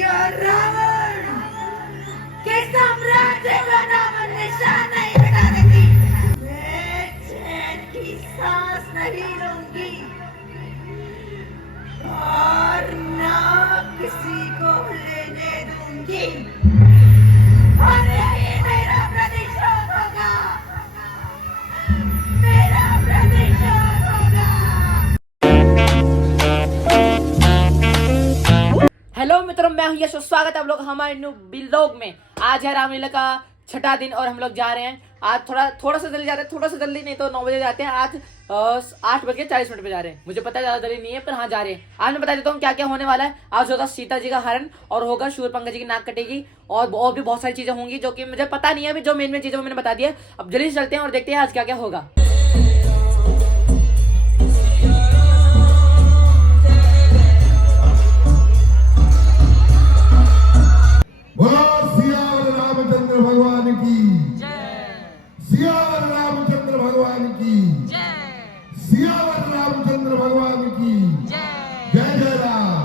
यह रावण के साम्राज्य का नाम निशान नहीं मिटा देती। मैं चैन की सांस नहीं लूंगी और ना किसी को लेने दूंगी। और यही मेरा प्रतिशोध होगा, मेरा प्रतिशोध होगा। हेलो मित्रों, मैं हूं यश। स्वागत है आप लोग हमारे न्यू ब्लॉग में। आज है रामलीला का छठा दिन और हम लोग जा रहे हैं। आज थोड़ा सा जल्दी जा रहे हैं, थोड़ा सा जल्दी नहीं तो 9 बजे जाते हैं। आज 8:40 पे जा रहे हैं। मुझे पता है ज्यादा जल्दी नहीं है, पर हाँ जा रहे हैं। आज मैं बता देता हूँ क्या क्या होने वाला है। आज होगा सीता जी का हरण और होगा शूरपंखा जी की नाक कटेगी और भी बहुत सारी चीजें होंगी जो कि मुझे पता नहीं है अभी। जो मेन चीजें मैंने बता दी है। अब जल्दी से चलते हैं और देखते हैं आज क्या क्या होगा। रामचंद्र भगवान की सियावर रामचंद्र भगवान की सियावर रामचंद्र भगवान की जय जय राम।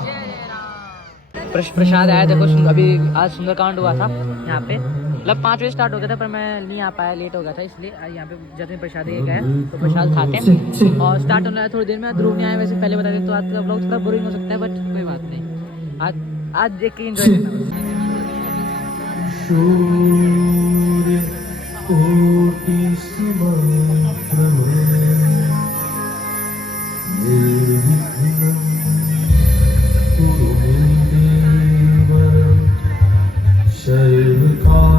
प्रसाद आया देखो। अभी आज सुंदरकांड हुआ था यहाँ पे। मतलब 5 बजे स्टार्ट हो गया था, पर मैं नहीं आ पाया, लेट हो गया था, इसलिए यहाँ पे जब प्रसाद गए तो प्रसाद खाते हैं और स्टार्ट होना है थोड़ी देर में। ध्रुव नहीं आए, वैसे पहले बता दें तो आज का ब्लॉग थोड़ा बोरिंग हो सकता है, बट कोई बात नहीं। आज देख के एंजॉय करना। सूर्य कोटि समप्रभ निर्विघ्नं कुरु मे देव सर्वकार्येषु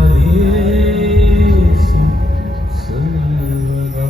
सर्वदा।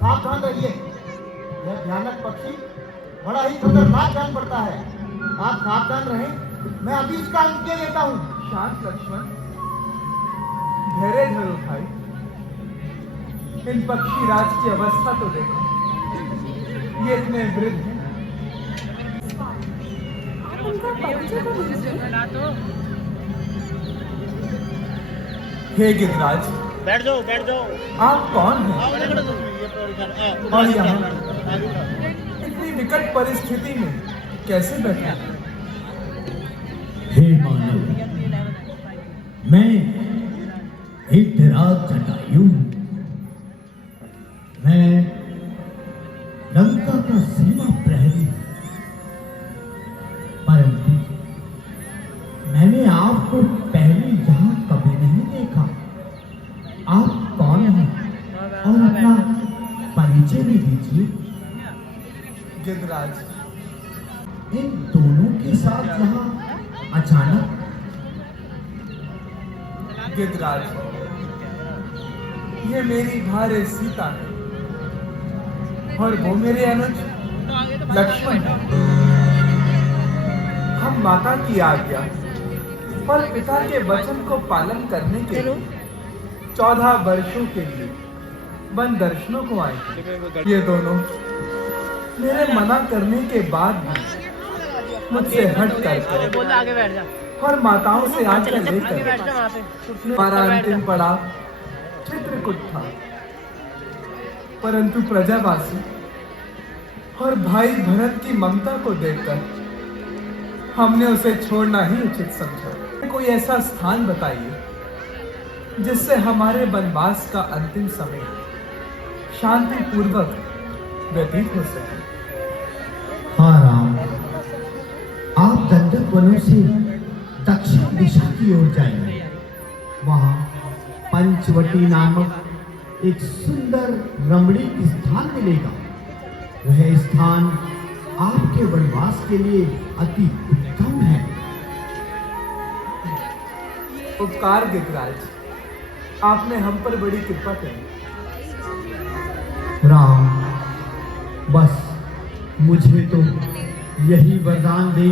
सावधान रहिए, यह भयानक पक्षी बड़ा ही खतरनाक जान पड़ता है। आप सावधान रहें, मैं अभी इसका अंत लेता हूँ। शांत लक्ष्मण, धैर्य धरो भाई। इन पक्षी राज की अवस्था तो देखो, ये इतने वृद्ध हैं। हे गिरिराज, बैठ जाओ बैठ जाओ। आप कौन हैं और यहाँ इतनी निकट परिस्थिति में कैसे बैठे? हे मानव, मैं धृतराज जटायु, मैं लंका का सीमा प्रहरी, परंतु मैंने आपको पहले यहाँ कभी नहीं देखा। आप कौन हैं और अपना परिचय भी दीजिए। गिरिराज, इन दोनों के साथ यहाँ अचानक? गिरिराज, ये मेरी भार्य सीता है और वो मेरे अनुज लक्ष्मण है। हम माता की आज्ञा और पिता के वचन को पालन करने के लिए 14 वर्षों के लिए वन दर्शनों को आए। ये दोनों मेरे मना करने के बाद भी मुझसे हट कर और माताओं से आज्ञा लेकर हमारा अंतिम पड़ाव चित्रकूट था। परंतु प्रजावासी और भाई भरत की ममता को देखकर हमने उसे छोड़ना ही उचित समझा। कोई ऐसा स्थान बताइए जिससे हमारे वनवास का अंतिम समय शांति पूर्वक व्यतीत हो सके। हाँ राम, आप दंडक वनों से दक्षिण दिशा की ओर जाएंगे। वहां पंचवटी नामक एक सुंदर रमणीक स्थान मिलेगा। वह स्थान आपके वनवास के लिए अति उत्तम है। उपकार गिरिराज, आपने हम पर बड़ी कृपा करी। राम, बस मुझे तो यही वरदान दे,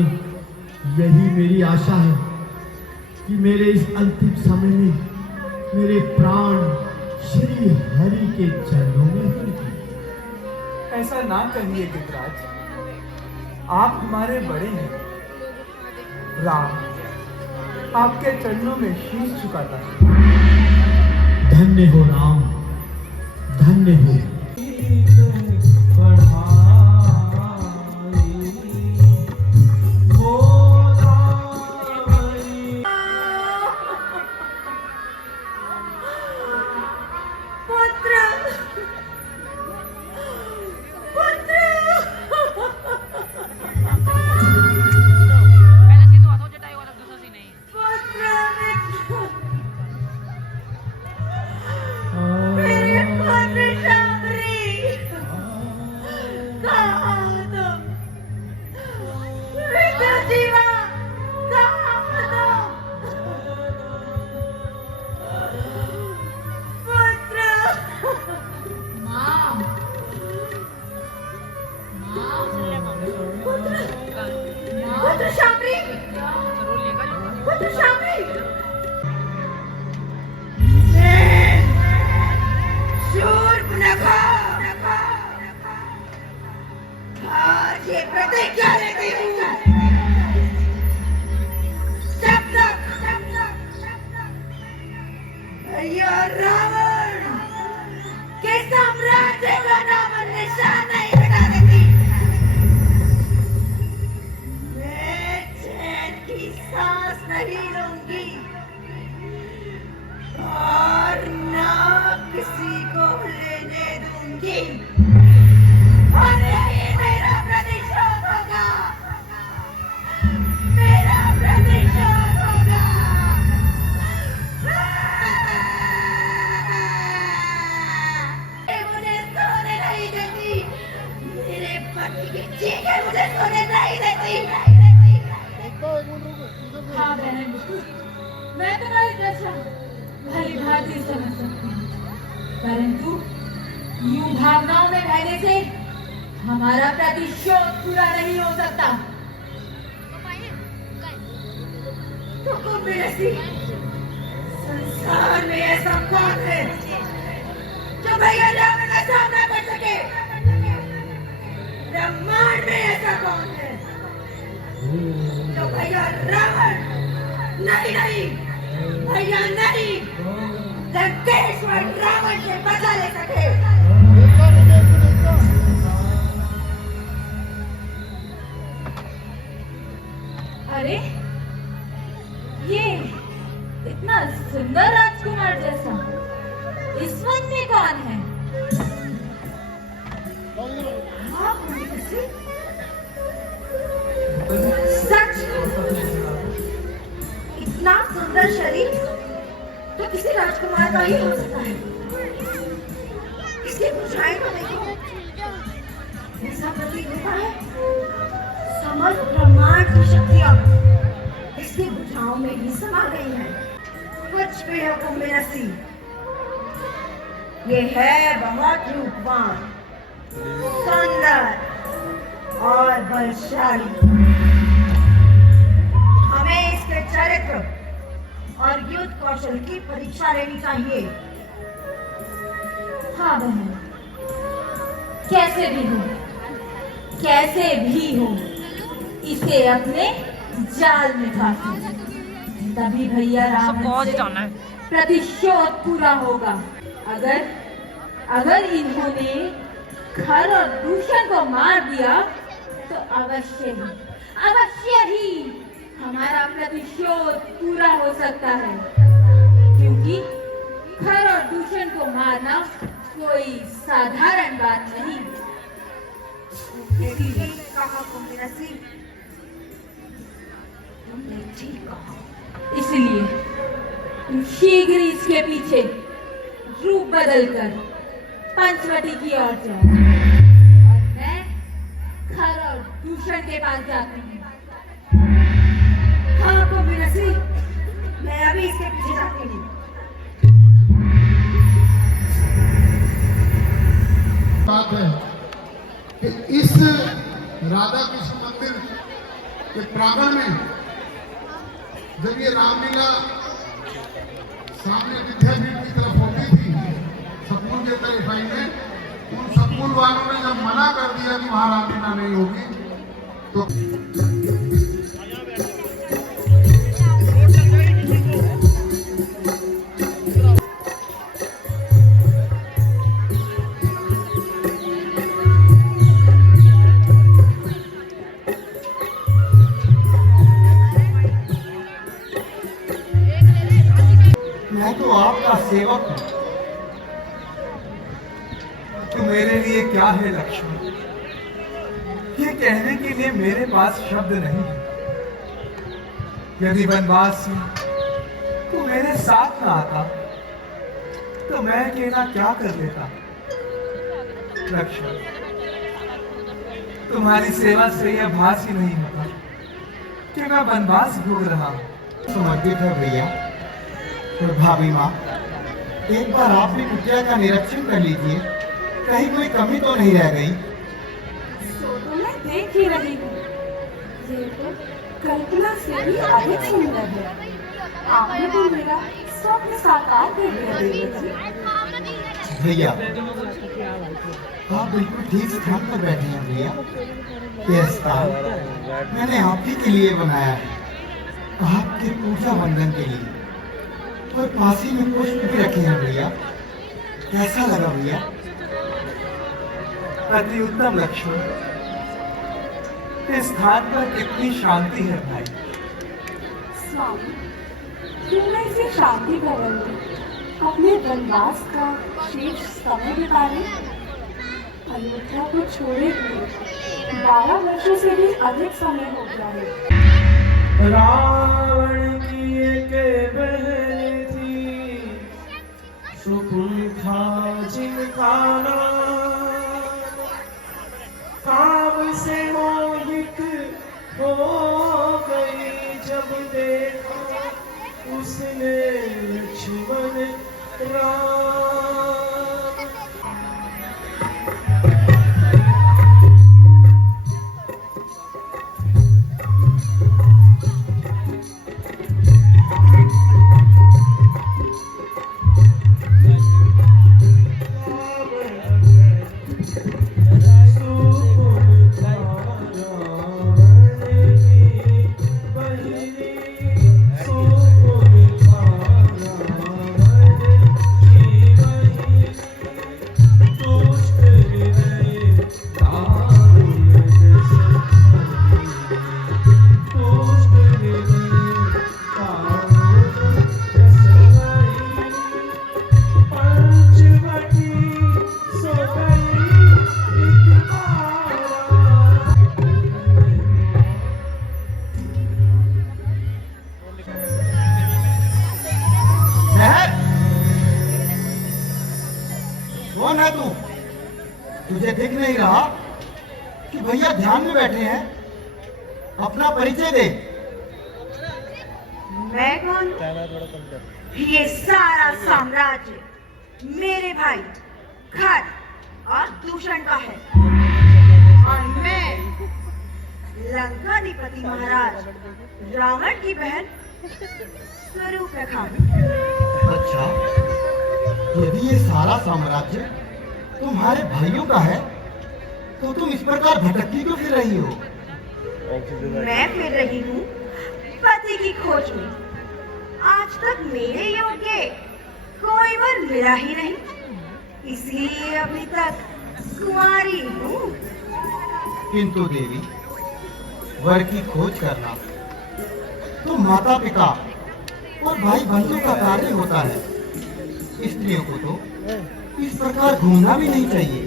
यही मेरी आशा है कि मेरे इस अंतिम समय में मेरे प्राण श्री हरि के चरणों में होंगे। ऐसा ना कहिए गिरिराज, आप हमारे बड़े हैं। राम आपके चरणों में शीश झुकाता है। धन्य हो राम, धन्य हो। पुत्र पुत्र मेरे पुत्र शबरी, कहाँ हो तुम? विद्या जीवा, कहाँ हो तुम? पुत्र पुत्र शबरी, पुत्र शबरी, शूर्पणखा, आज ये प्रतिज्ञा लेती हूँ, जब तक भैया रावण के साम्राज्य का नाम निशान नहीं मिटा देती, मैं चैन की सांस नहीं लूंगी और ना किसी को लेने दूंगी। और यही मेरा प्रतिशोध होगा, मेरा प्रतिशोध होगा। मुझे सोने नहीं देती, मेरे पति की चीखें मुझे सोने नहीं देती। हाँ बहन, मैं तुम्हारी दशा भली भांति समझ सकती हूँ, परंतु यूं भावनाओं में बहने से हमारा प्रतिशोध पूरा नहीं हो सकता। तो कुंभीरसी, संसार में ऐसा कौन है जो भैया रावण का सामना कर सके? ब्रह्मांड में ऐसा कौन है जो भैया रावण नहीं भैया नहीं, लंकेश्वर रावण से बदला ले सके? अरे ये इतना सुंदर राजकुमार जैसा इस वन में कौन है? हाँ कुंभीरसी, सच, इतना सुंदर शरीर तो किसी राजकुमार का ही हो सकता है। इसकी भुजाएं तो देखो, ऐसा प्रतीत होता है समस्त ब्रह्मांड की शक्तियां इसकी भुजाओं में ही समा गई हैं। कुछ भी है कुंभीरसी, ये है बहुत रूपवान, सुंदर और बलशाली। हमें इसके चरित्र और युद्ध कौशल की परीक्षा लेनी चाहिए। हाँ बहन, कैसे भी हो इसे अपने जाल में फांसो, तभी भैया रावण से प्रतिशोध पूरा होगा। अगर इन्होंने खर और दूषण को मार दिया तो अवश्य ही हमारा प्रतिशोध पूरा हो सकता है, क्योंकि खर और दूषण को मारना कोई साधारण बात नहीं। इसीलिए कहा कुंभीरसी, तुमने ठीक कहा। इसलिए तुम शीघ्र ही इसके पीछे रूप बदलकर पंचवटी की ओर जाओ और मैं खर और दूषण के पास जाती हूँ। हाँ कुंभी नसरी, मैं अभी इसके पीछे जाती हूँ। बात है कि इस राधा कृष्ण मंदिर के प्रांगण में जब ये रामलीला सामने विद्यापीठ की तरफ होती थी, सतपुर के तरीफाई में, उन सतपुर वालों ने जब मना कर दिया कि वहां रामलीला नहीं होगी, तो मैं तो आपका सेवक हूं। तो मेरे लिए क्या है लक्ष्मण? ये कहने के लिए मेरे पास शब्द नहीं है। यदि वनवास में तू मेरे साथ ना आता तो मैं अकेला क्या कर लेता। लक्ष्मण, तुम्हारी सेवा से यह भास ही नहीं होता कि मैं वनवास भोग रहा हूं। समर्पित है भैया। तो भाभी माँ, एक बार आप भी कुटिया का निरीक्षण कर लीजिए, कहीं कोई कमी तो नहीं रह गई। सो तो मैं देख ही रही हूँ, ये तो कल्पना से भी अधिक सुंदर है। आपने तो मेरा स्वप्न साकार कर दिया देवी जी। भैया, आप बिल्कुल ठीक स्थान पर बैठे हैं भैया। यह स्थान मैंने आप ही के लिए बनाया है, आपके पूजा वंदन के लिए। और पास ही में पुष्प भी रखे हैं भैया। कैसा लगा भैया? अति उत्तम लक्ष्मण। इस स्थान पर कितनी शांति है भाई। स्वामी, क्यों मैं इसे शांति करूंगी? अपने वनवास का शेष समय बिता ले। अयोध्या को छोड़े हुए 12 वर्षों से भी अधिक समय हो गया है। रावण की एक बहन थी, सुकुंठा जिनका नाम, काम से मोहित हो गई जब देखा उसने लक्ष्मण राम। कौन है तू? तुझे दिख नहीं रहा कि भैया ध्यान में बैठे हैं? अपना परिचय दे। मैं कौन? ये सारा साम्राज्य मेरे भाई खर और दूषण का है और मैं लंकाधिपति महाराज रावण की बहन स्वरूपरेखा। अच्छा, यदि ये सारा साम्राज्य तुम्हारे भाइयों का है तो तुम इस प्रकार भटकती क्यों फिर रही हो? मैं फिर रही हूँ पति की खोज में। आज तक मेरे योग्य कोई वर मिला ही नहीं, इसलिए अभी तक कुंवारी हूँ। किंतु देवी, वर की खोज करना तो माता पिता और भाई बंधु का कार्य होता है। स्त्रियों को तो इस प्रकार घूमना भी नहीं चाहिए।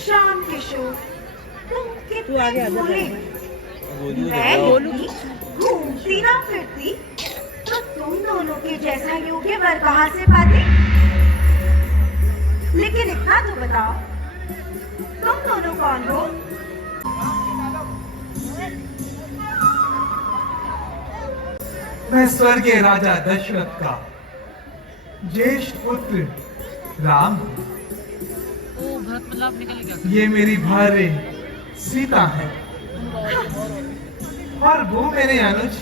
शाम किशोर, तुम कितने भोले। मैं बोलूंगी घूमती ना फिरती तो तुम दोनों के जैसा योग्य वर कहाँ से पाती? लेकिन इतना तो बताओ, तुम दोनों कौन हो? मैं स्वर्गीय राजा दशरथ का ज्येष्ठ पुत्र राम हूं। ये मेरी भार्य सीता है और वो मेरे अनुज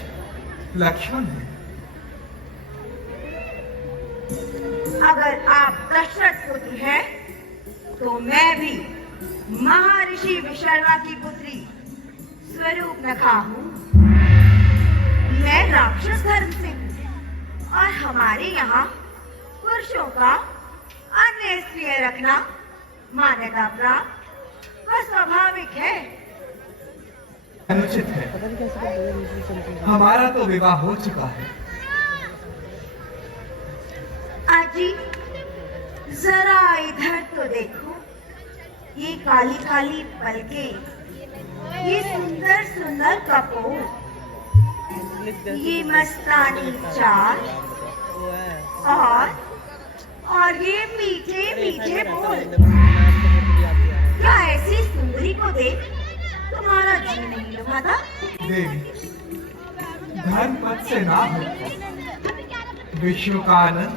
लक्ष्मण है। अगर आप दशरथ पुत्र हैं, तो मैं भी महर्षि विशर्वा की पुत्री स्वरूप नखा हूँ। मैं राक्षस धर्म से हूँ और हमारे यहाँ पुरुषों का अन्य स्त्रियां रखना मान्यता प्राप्त व स्वाभाविक है। अनुचित है। हमारा तो विवाह हो चुका है। आजी, जरा इधर तो देखो, ये काली काली पलकें, ये सुंदर सुंदर कपोल, ये मस्तानी चाल और ये मीठे मीठे बोल। क्या ऐसी सुंदरी को देख तुम्हारा जी नहीं लुभाता? देवी, धर्म पद से ना हो, विश्व का आनंद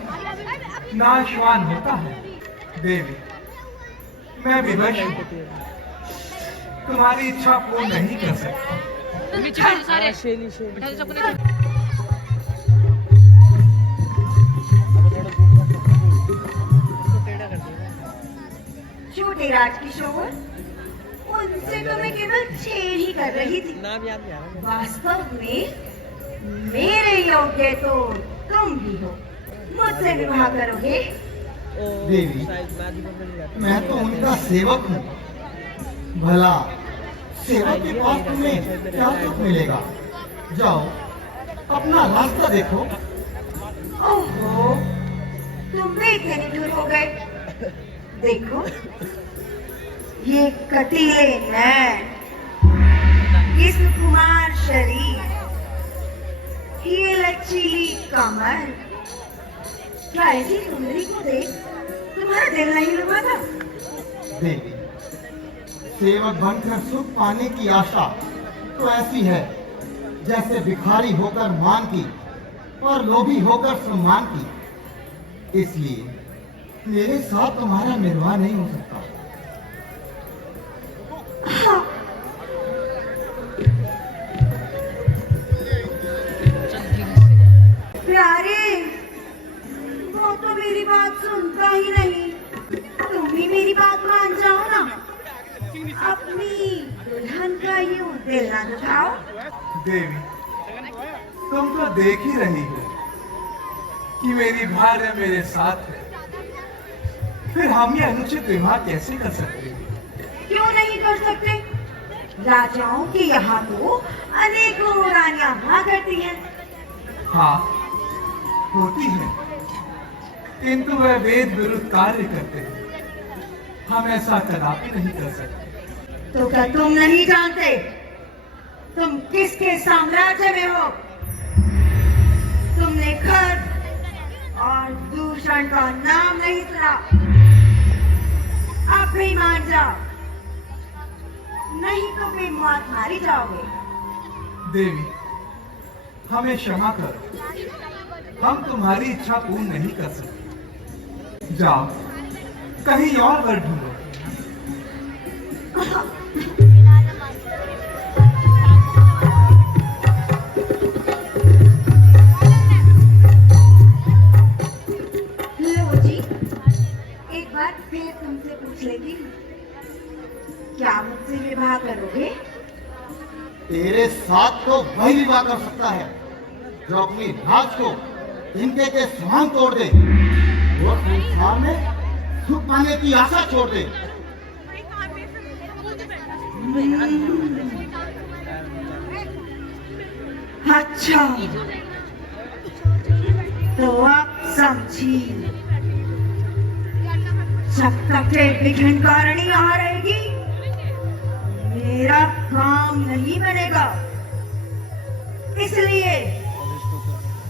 नाशवान होता है। देवी, मैं विवश हूँ, तुम्हारी इच्छा पूर्ण नहीं कर सकता। छोटे राजकिशोर, उनसे तो मैं केवल छेड़ ही कर रही थी। वास्तव में मेरे योग्य तो तुम ही हो। मुझसे विवाह करोगे? देवी, मैं तो उनका सेवक हूँ। भला सेवक के पास तुम्हें क्या सुख मिलेगा? जाओ, अपना रास्ता देखो। ओहो, तुम भी इतने निठुर हो गए। देखो, ये कटीले नैन, ये सुकुमार शरीर, ये लचीली कमर, क्या ऐसी सुंदरी को देख तुम्हारा दिल नहीं लुभाता? देवी, सेवक बनकर सुख पाने की आशा तो ऐसी है जैसे भिखारी होकर मान की और लोभी होकर सम्मान की। इसलिए मेरे साथ तुम्हारा निर्वाह नहीं हो सकता। हाँ। प्यारे, वो तो मेरी बात सुनता ही नहीं। तुम ही मेरी बात मान जाओ ना। अपनी दुल्हन का यूं दिल ना दुखाओ। देवी, तुम तो देख ही रही हो कि मेरी भार्य मेरे साथ है, फिर हम ये अनुचित विवाह कैसे कर सकते हैं? क्यों नहीं कर सकते? राजाओं के यहाँ तो अनेकों रानियां हुआ करती हैं। हाँ, होती है, किंतु वह वेद विरुद्ध कार्य करते हैं। हम ऐसा कदापि नहीं कर सकते। तो क्या तुम नहीं जानते तुम किसके साम्राज्य में हो? तुमने खर और दूषण का नाम नहीं सुना। आप भी मान जाओ, नहीं तो फिर मौत मारी जाओगे। देवी, हमें क्षमा करो, हम तुम्हारी इच्छा पूर्ण नहीं कर सकते। जाओ, कहीं और वर ढूंढो। लो जी, एक बार फिर तुमसे पूछ लेती हूँ, क्या मुझसे विवाह करोगे? तेरे साथ तो वही विवाह कर सकता है जो अपनी राज को इनके के समान तोड़ दे, वो संसार में सुख पाने की आशा छोड़ दे। अच्छा, तो अब समझी। जब तक ये विघ्नकारिणी यहाँ रहेगी, मेरा काम नहीं बनेगा। इसलिए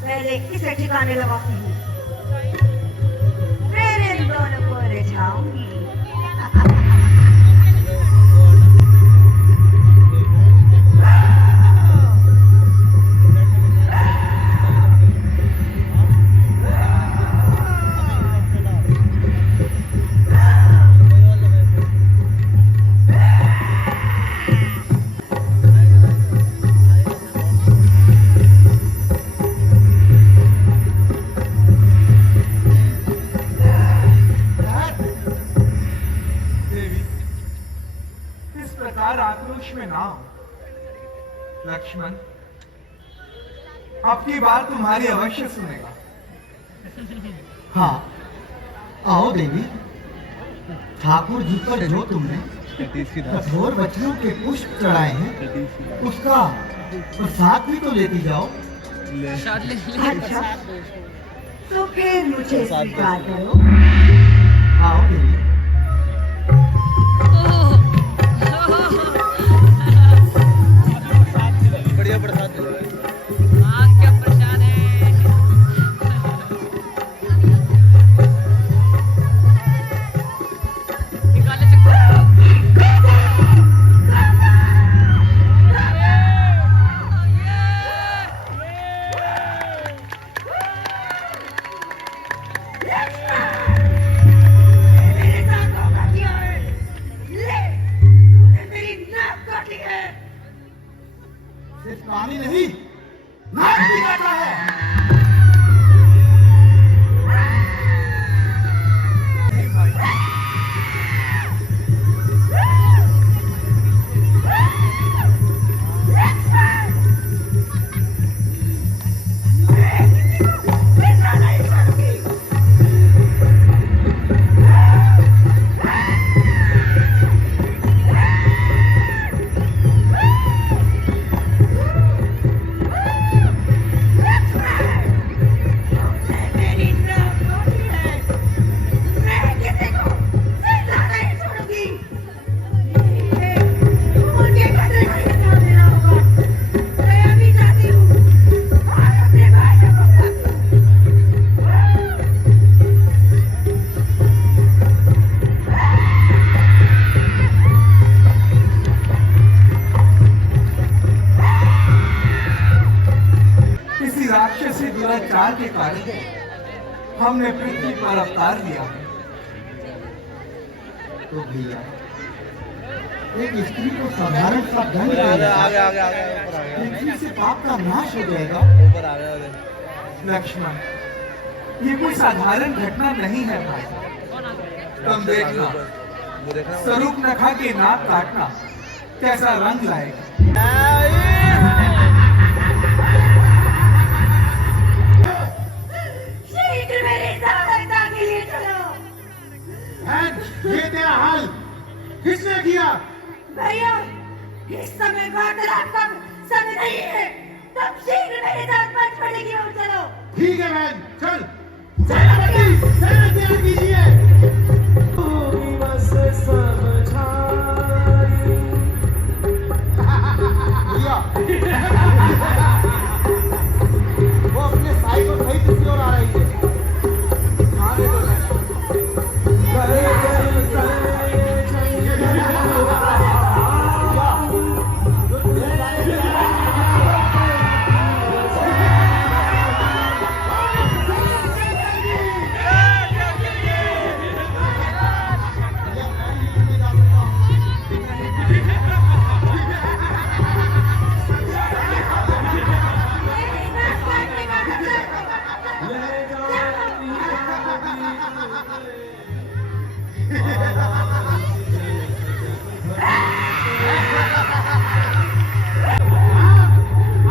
पहले इसे ठिकाने लगाती हूँ, फिर इन दोनों को रिझाऊंगी। आक्रोश में ना हो लक्ष्मण, अब की बार तुम्हारी अवश्य सुनेगा। हाँ, आओ देवी। ठाकुर जी पर जो तुमने कठोर वचनों के पुष्प चढ़ाए हैं, उसका प्रसाद भी तो लेती जाओ। अच्छा, तो फिर मुझे स्वीकार करो। आओ देवी। सिर्फ पानी नहीं, नाक भी काटा है। राक्षसी दुराचार के कारण हमने पृथ्वी पर अवतार लिया है। तो भैया, एक स्त्री को साधारण सा दंड पृथ्वी से पाप का नाश हो जाएगा। लक्ष्मण, ये कोई साधारण घटना नहीं है भाई। तुम देखना, स्वरूप नखा के नाक काटना कैसा रंग लाएगा। ये तेरा हाल किसने किया? भैया, इस समय वार्तालाप का समय नहीं है। तब शीघ्र मेरे साथ पंचवटी की ओर चलो। ठीक है बहन, चल। तैयार कीजिए। भैया, वो अपने साई को सही किसी और आ रही है।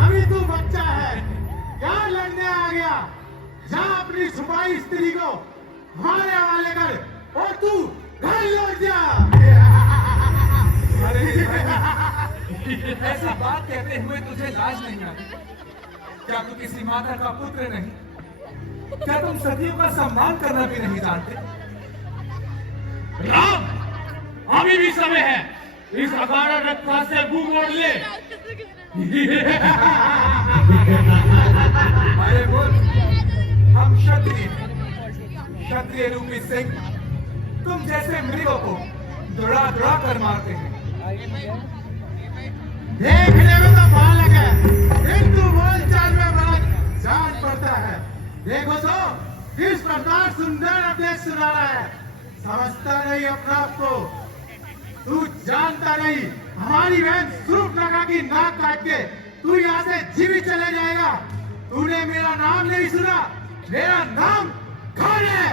अभी तू बच्चा है, क्या लड़ने आ गया? जा अपनी छुपाई स्त्री को हमारे हवाले कर और तू घर लौट जा। अरे ऐसी बात कहते हुए तुझे लाज नहीं आती? क्या तू किसी माता का पुत्र नहीं? क्या तुम सतियों का सम्मान करना भी नहीं जानते? राम, अभी भी समय है। इस अकारण रक्षा से मुंह मोड़ ले। अरे बोल, हम क्षत्रिय हैं। क्षत्रिय रूपी सिंह तुम जैसे मृगों को दौड़ा दौड़ा कर मारते हैं। देखने में तो बालक है, किंतु बोलचाल में बड़ा जान पड़ता है। देखो तो किस प्रकार सुंदर अपने सुना रहा है। समझता नहीं अपना आप को, तू जानता नहीं हमारी बहन सूर्पनखा की नाक काट के तू यहाँ से जीवित चले जाएगा। तूने मेरा नाम नहीं सुना, मेरा नाम कौन है?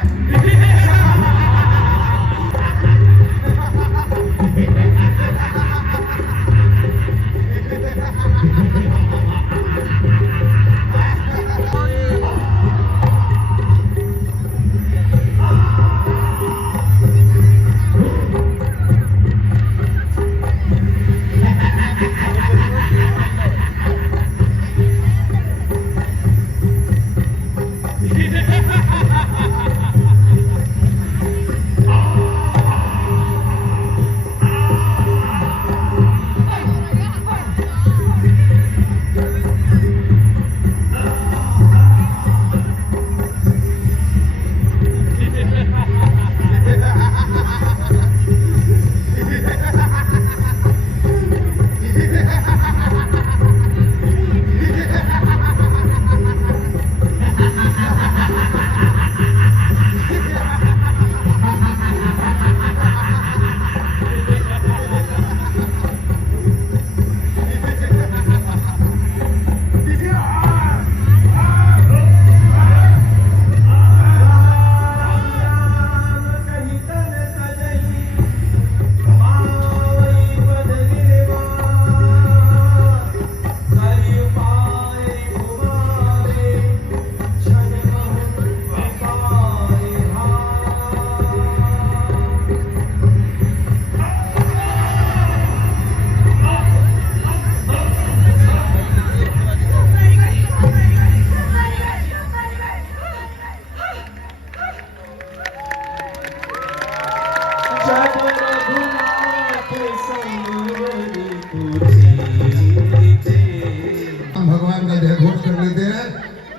भगवान का जय घोष कर लेते हैं।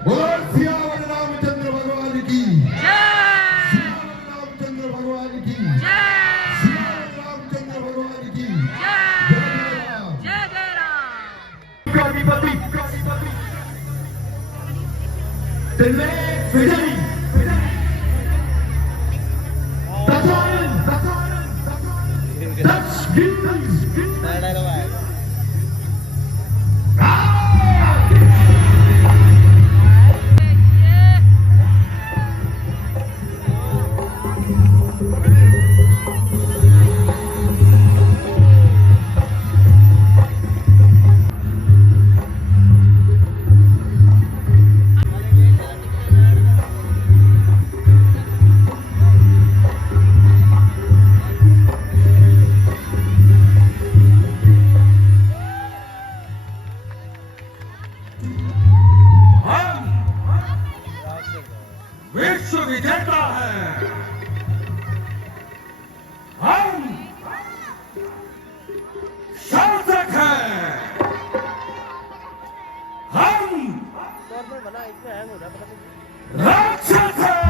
बोल सियावर रामचंद्र भगवान की सियावर रामचंद्र भगवान की सियावर रामचंद्र भगवान की जय राम। अधिपति दिल्ली विजयी विश्व विजेता है। हम शासक हैं। हम राक्षस हैं।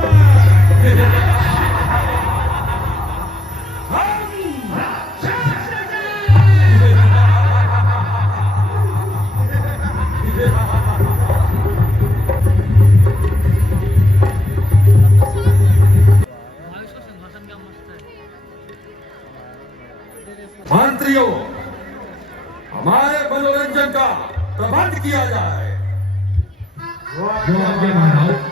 मंत्रियों, हमारे मनोरंजन का प्रबंध किया जाए। जो आगे महाराज।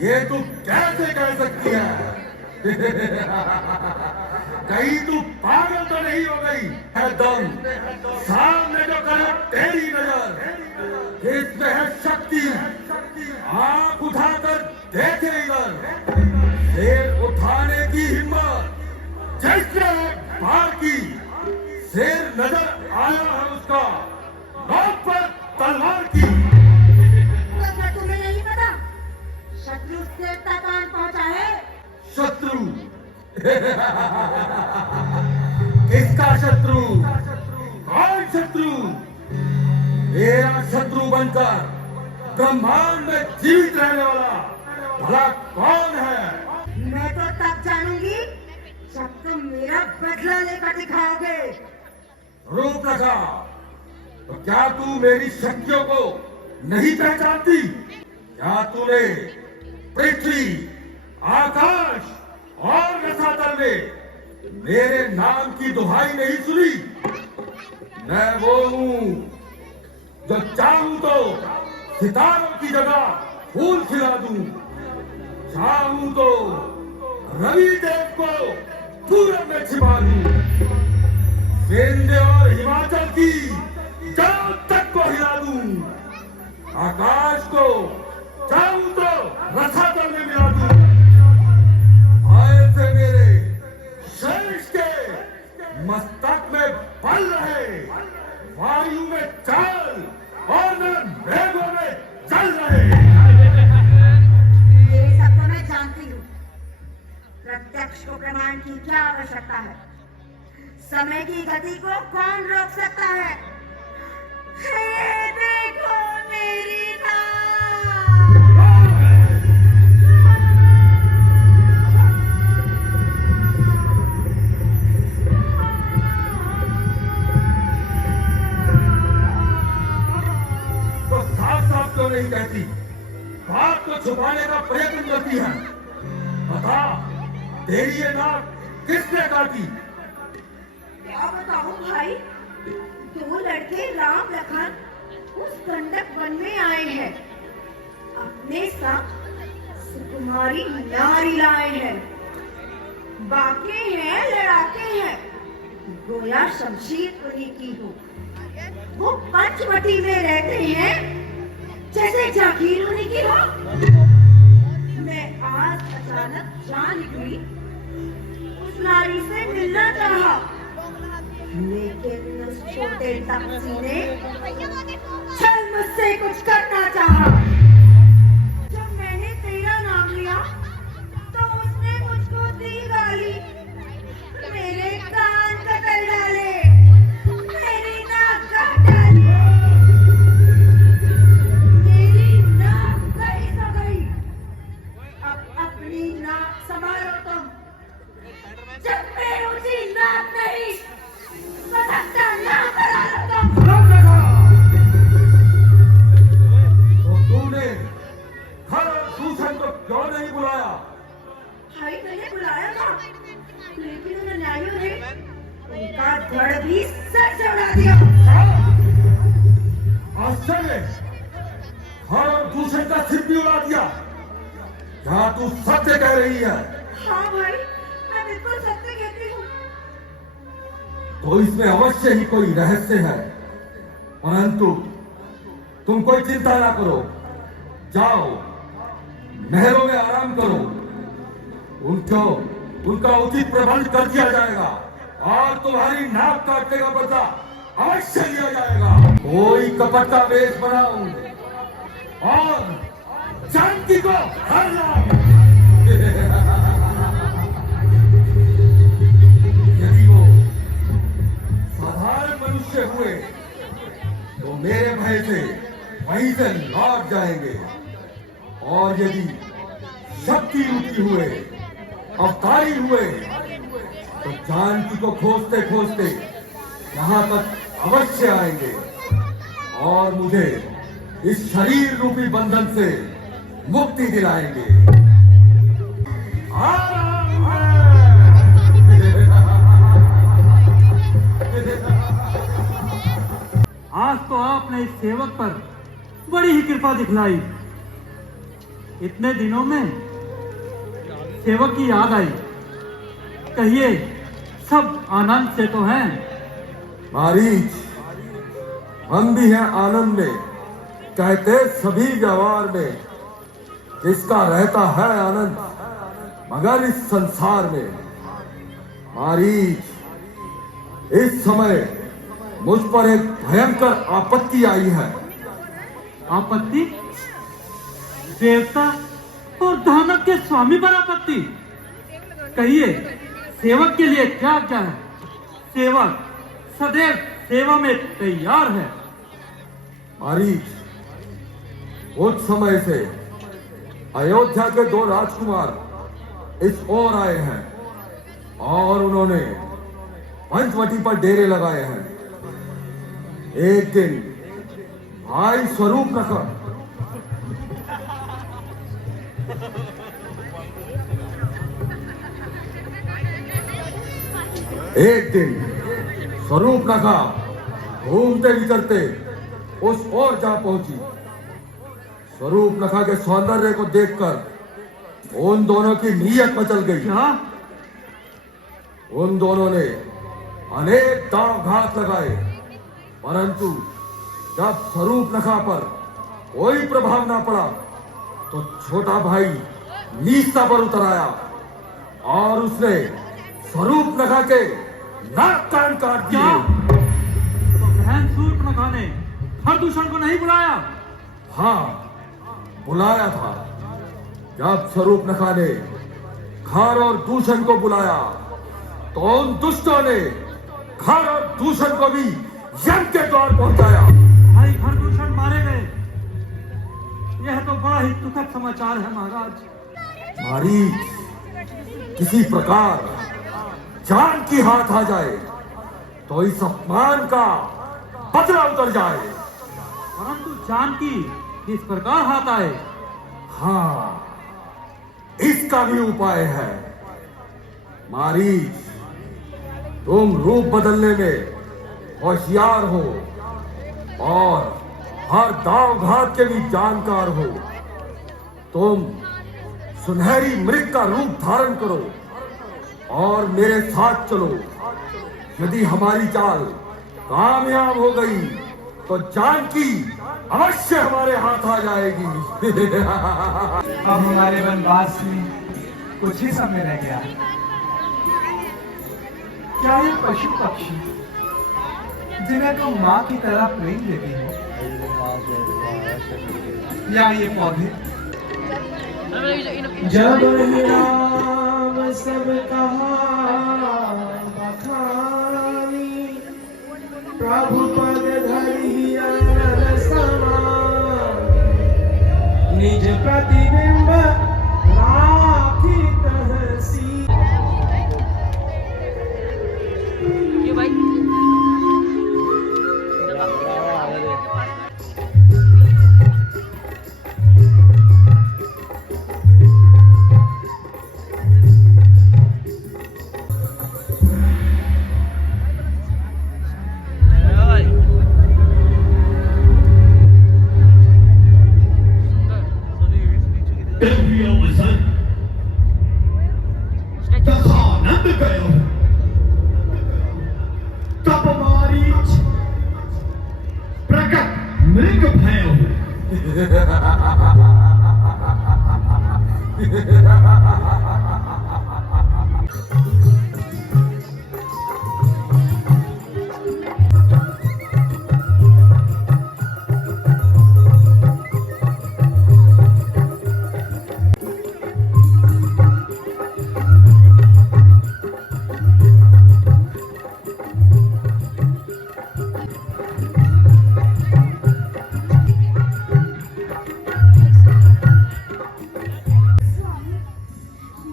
ये तू कैसे कह सकती है? कहीं तू पागल तो नहीं हो गई है? दम सामने जो करे तेरी नजर, इसमें है शक्ति। आंख उठाकर देखे इधर, शेर उठाने की हिम्मत जिसने बार की, शेर नजर आया है उसका, नोक पर तलवार की। तो क्या तुम्हें नहीं पता शत्रु शेर तक कान पहुंचा है? शत्रु? किसका शत्रु? कौन शत्रु? मेरा शत्रु बनकर ब्रह्मांड में जीवित रहने वाला भला कौन है? मैं तो तब जानूंगी जब तुम मेरा बदला लेकर दिखाओगे। रूप रखा तो क्या तू मेरी शक्तियों को नहीं पहचानती? क्या तूने पृथ्वी, आकाश और रसातल में मेरे नाम की दुहाई नहीं सुनी? मैं वो हूं जो चाहूं तो सितारों की जगह फूल खिला दूं, चाहूं तो रवि देव को पूरब में छिपा दूं, विंध्य और हिमाचल की जड़ों तक को हिला दूं, आकाश को चाहूं तो रसातल में मिला दूं। ऐसे मेरे शेष के मस्तक में बल रहे, वायु में चाल और मेघों में चल रहे। ये सब तो मैं जानती हूँ। प्रत्यक्ष को प्रमाण की क्या आवश्यकता है? समय की गति को कौन रोक सकता है? हे देखो मेरी नाव। तो साफ साफ क्यों नहीं कहती? बात को छुपाने का प्रयत्न करती है। बता, तेरी ये नाक किसने काटी? क्या बताऊं भाई, दो लड़के राम लखन उस गंडक वन में आए हैं। अपने साथ सुकुमारी नारी लाए हैं। बाके हैं, लड़ाके हैं, गोया शमशीर उन्हीं की हो। वो पंचवटी में रहते हैं जैसे जागीर उन्हीं की हो। मैं आज अचानक जान निकली, उस नारी से मिलना चाहा, लेकिन उस छोटे तापसी ने छल मुझसे कुछ करना चाहा। जब मैंने तेरा नाम लिया तो उसने मुझको दी गाली, मेरे कान कतर डाले, मेरी नाक काट डाली, मेरी नाक गई तो गई। अब अपनी नाक संभालो तुम। जब मैं ऊंची नाक नहीं तो तूने हर दूषण को क्यों नहीं बुलाया? भाई मैंने बुलाया था, लेकिन उन न्यायों ने उनका धड़ भी सर से उड़ा दिया। आश्चर्य! हर दूषण का सिर भी उड़ा दिया। क्या तू सत्य कह रही है? हाँ भाई, मैं बिल्कुल सत्य कहती हूँ। तो इसमें अवश्य ही कोई रहस्य है, परंतु तुम कोई चिंता ना करो। जाओ, नहरों में आराम करो, उनका उचित प्रबंध कर दिया जाएगा और तुम्हारी नाक काटने का बदला अवश्य लिया जाएगा। कोई कपट का वेश बनाओ और जानकी को हर लाओ। यदि वो साधारण मनुष्य हुए तो मेरे भय से वहीं से लौट जाएंगे, और यदि शक्ति रूपी हुए, अवतारी हुए, तो जानकी को खोजते खोजते यहाँ तक अवश्य आएंगे और मुझे इस शरीर रूपी बंधन से मुक्ति दिलाएंगे। आज तो आपने इस सेवक पर बड़ी ही कृपा दिखलाई। इतने दिनों में सेवक की याद आई। कहिए, सब आनंद से तो हैं? मारीच, हम भी हैं आनंद में। कहते सभी व्यवहार में जिसका रहता है आनंद, मगर इस संसार में। मारीच, इस समय मुझ पर एक भयंकर आपत्ति आई है। आपत्ति? देवता और दानव के स्वामी पर आपत्ति? कहिए, सेवक के लिए क्या क्या है? सेवक सदैव सेवा में तैयार है। मारीच, कुछ समय से अयोध्या के 2 राजकुमार इस ओर आए हैं और उन्होंने पंचवटी पर डेरे लगाए हैं। एक दिन भाई स्वरूप नखर घूमते विचरते उस ओर जा पहुंची। स्वरूप नखा के सौंदर्य को देखकर उन दोनों की नीयत मचल गई। क्या? उन दोनों ने अनेक दांव घात लगाए, परंतु जब स्वरूप नखा पर कोई प्रभाव ना पड़ा तो छोटा भाई नीचता पर उतर आया और उसने स्वरूप नखा के नाक कान काट दिए। तो बहन शूर्पणखा ने खरदूषण को नहीं बुलाया? हाँ, बुलाया था। जब स्वरूप नखा ने खर और दूषण को बुलाया तो उन दुष्टों ने खर और दूषण को भी यम के द्वार पहुंचाया। भाई खरदूषण मारे गए। यह तो बड़ा ही दुखद समाचार है महाराज। मारीच, किसी प्रकार जान की हाथ आ जाए तो इस अपमान का बदला उतर जाए। परंतु जान की किस प्रकार हाथ आए? हाँ, इसका भी उपाय है। मारीच, तुम रूप बदलने में होशियार हो और हर दाव घात के भी जानकार हो। तुम सुनहरी मृग का रूप धारण करो और मेरे साथ चलो। यदि हमारी चाल कामयाब हो गई तो जानकी अवश्य हमारे हाथ आ जाएगी। अब हमारे वनवास में कुछ ही समय रह गया। क्या ये पशु पक्षी जिन्हें तुम माँ की तरह प्रेम देती हो, या ये पौधे जब राम सब कहा बखानी, प्रभु पद धरि अनल समान, निज प्रतिबिंब राखी तहसी। मृग भयो।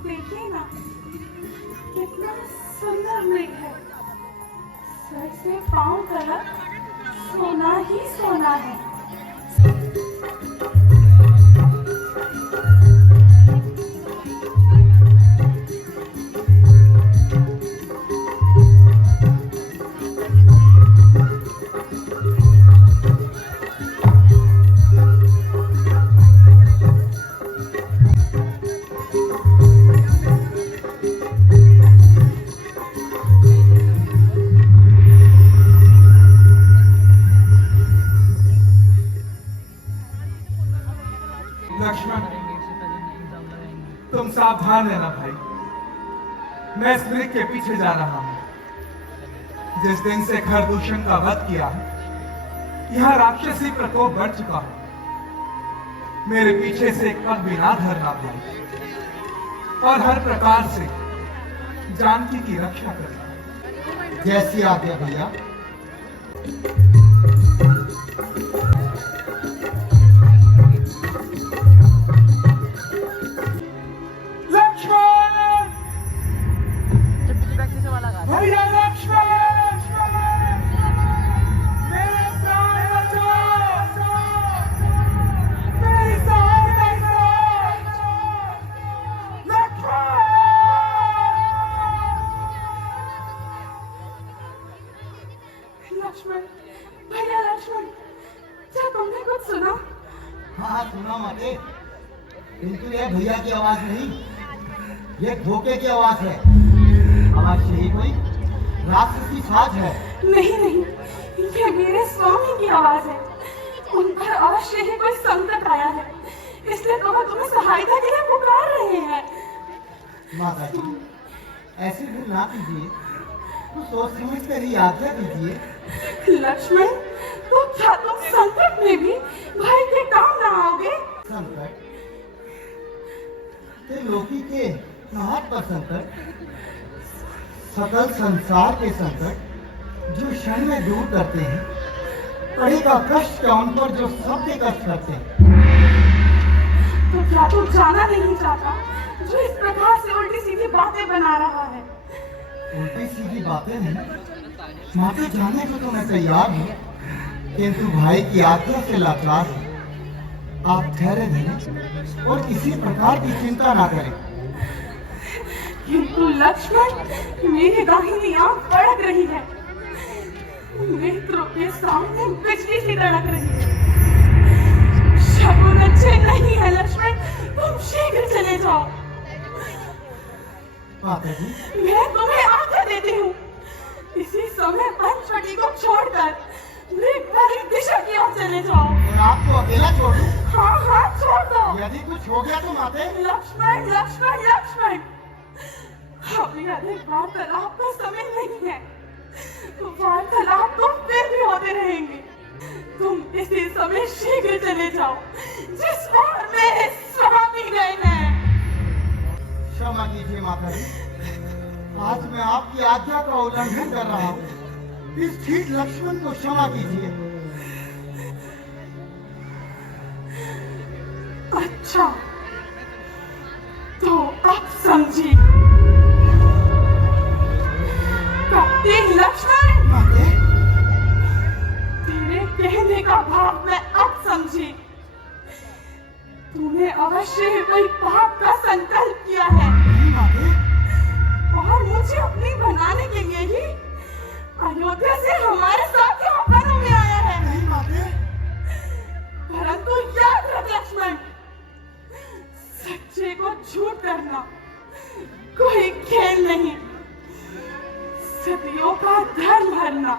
देखिए ना, कितना सुंदर मृग है। सर से पांव तक सोना ही सोना है। ध्यान देना भाई, मैं इस मृग के पीछे जा रहा हूं। जिस दिन से खरदूषण का वध किया है, यहाँ राक्षसी प्रकोप बढ़ चुका है। मेरे पीछे से कब भी ना धरना भाई, और हर प्रकार से जानकी की रक्षा करना। जैसी आज्ञा भैया। लक्ष्मण! भैया लक्ष्मण! मेरे प्राण बचाओ! मेरी सहायता करो! लक्ष्मण! लक्ष्मण, भैया लक्ष्मण, क्या तुमने कुछ सुना? हाँ सुना माते, किंतु ये भैया की आवाज नहीं, ये धोखे की आवाज है। अवश्य ही कोई राक्षसी साज है। नहीं नहीं, ये मेरे स्वामी की आवाज है। उन पर अवश्य ही कोई संकट आया है, इसलिए तो वो तुम्हें सहायता के लिए पुकार रहे हैं। माता जी, ऐसे भी ना कीजिए, तो सोच समझ कर ही आज्ञा दीजिए। लक्ष्मण, तो क्या तुम संकट में भी भाई के काम ना आओगे? संकट लोकी के नाथ पर संकट, सकल संसार के संकट जो क्षण में दूर करते हैं, कड़ी का कष्ट क्या उन पर जो सबके कष्ट करते हैं। तो क्या तू जाना नहीं चाहता जो इस प्रकार से उल्टी सीधी बातें बना रहा है? उल्टी सीधी बातें नहीं, माता जाने को तो मैं तैयार हूँ, किंतु भाई की आज्ञा से लाचार हूँ। आप ठहरे रहें और किसी प्रकार की चिंता ना करें। किंतु लक्ष्मण, मेरी दाहिनी आंख फड़क रही है, नेत्रों के सामने बिजली सी तड़क रही है। शगुन अच्छे नहीं है लक्ष्मण, तुम शीघ्र चले जाओ। माता जी, मैं तुम्हें आज्ञा देती हूँ, इसी समय पंचवटी को छोड़कर मृग वाली दिशा की ओर चले जाओ। और आपको अकेला छोड़ दूं? हाँ हाँ, छोड़ दो। यदि कुछ हो गया तो माते। लक्ष्मण लक्ष्मण लक्ष्मण, अभी अधिक वार्तालाप का समय नहीं है। वार्तालाप तो फिर भी होते रहेंगे। तुम इसी समय शीघ्र चले जाओ जिस ओर मेरे स्वामी गए हैं। क्षमा कीजिए माता जी, आज मैं आपकी आज्ञा का उल्लंघन कर रहा हूँ। इस ठीक लक्ष्मण को क्षमा कीजिए। अच्छा, तो अब समझी। कपटी लक्ष्मण, माते, तेरे कहने का भाव मैं अब समझी। तूने अवश्य ही कोई पाप का संकल्प किया है नहीं माते। और मुझे अपनी बनाने के लिए ही अयोध्या से हमारे साथ यहाँ वनों में आया है। नहीं माते। परंतु याद रख लक्ष्मण, सच्चे को झूठ करना कोई खेल नहीं, सदियों का धर्म हरना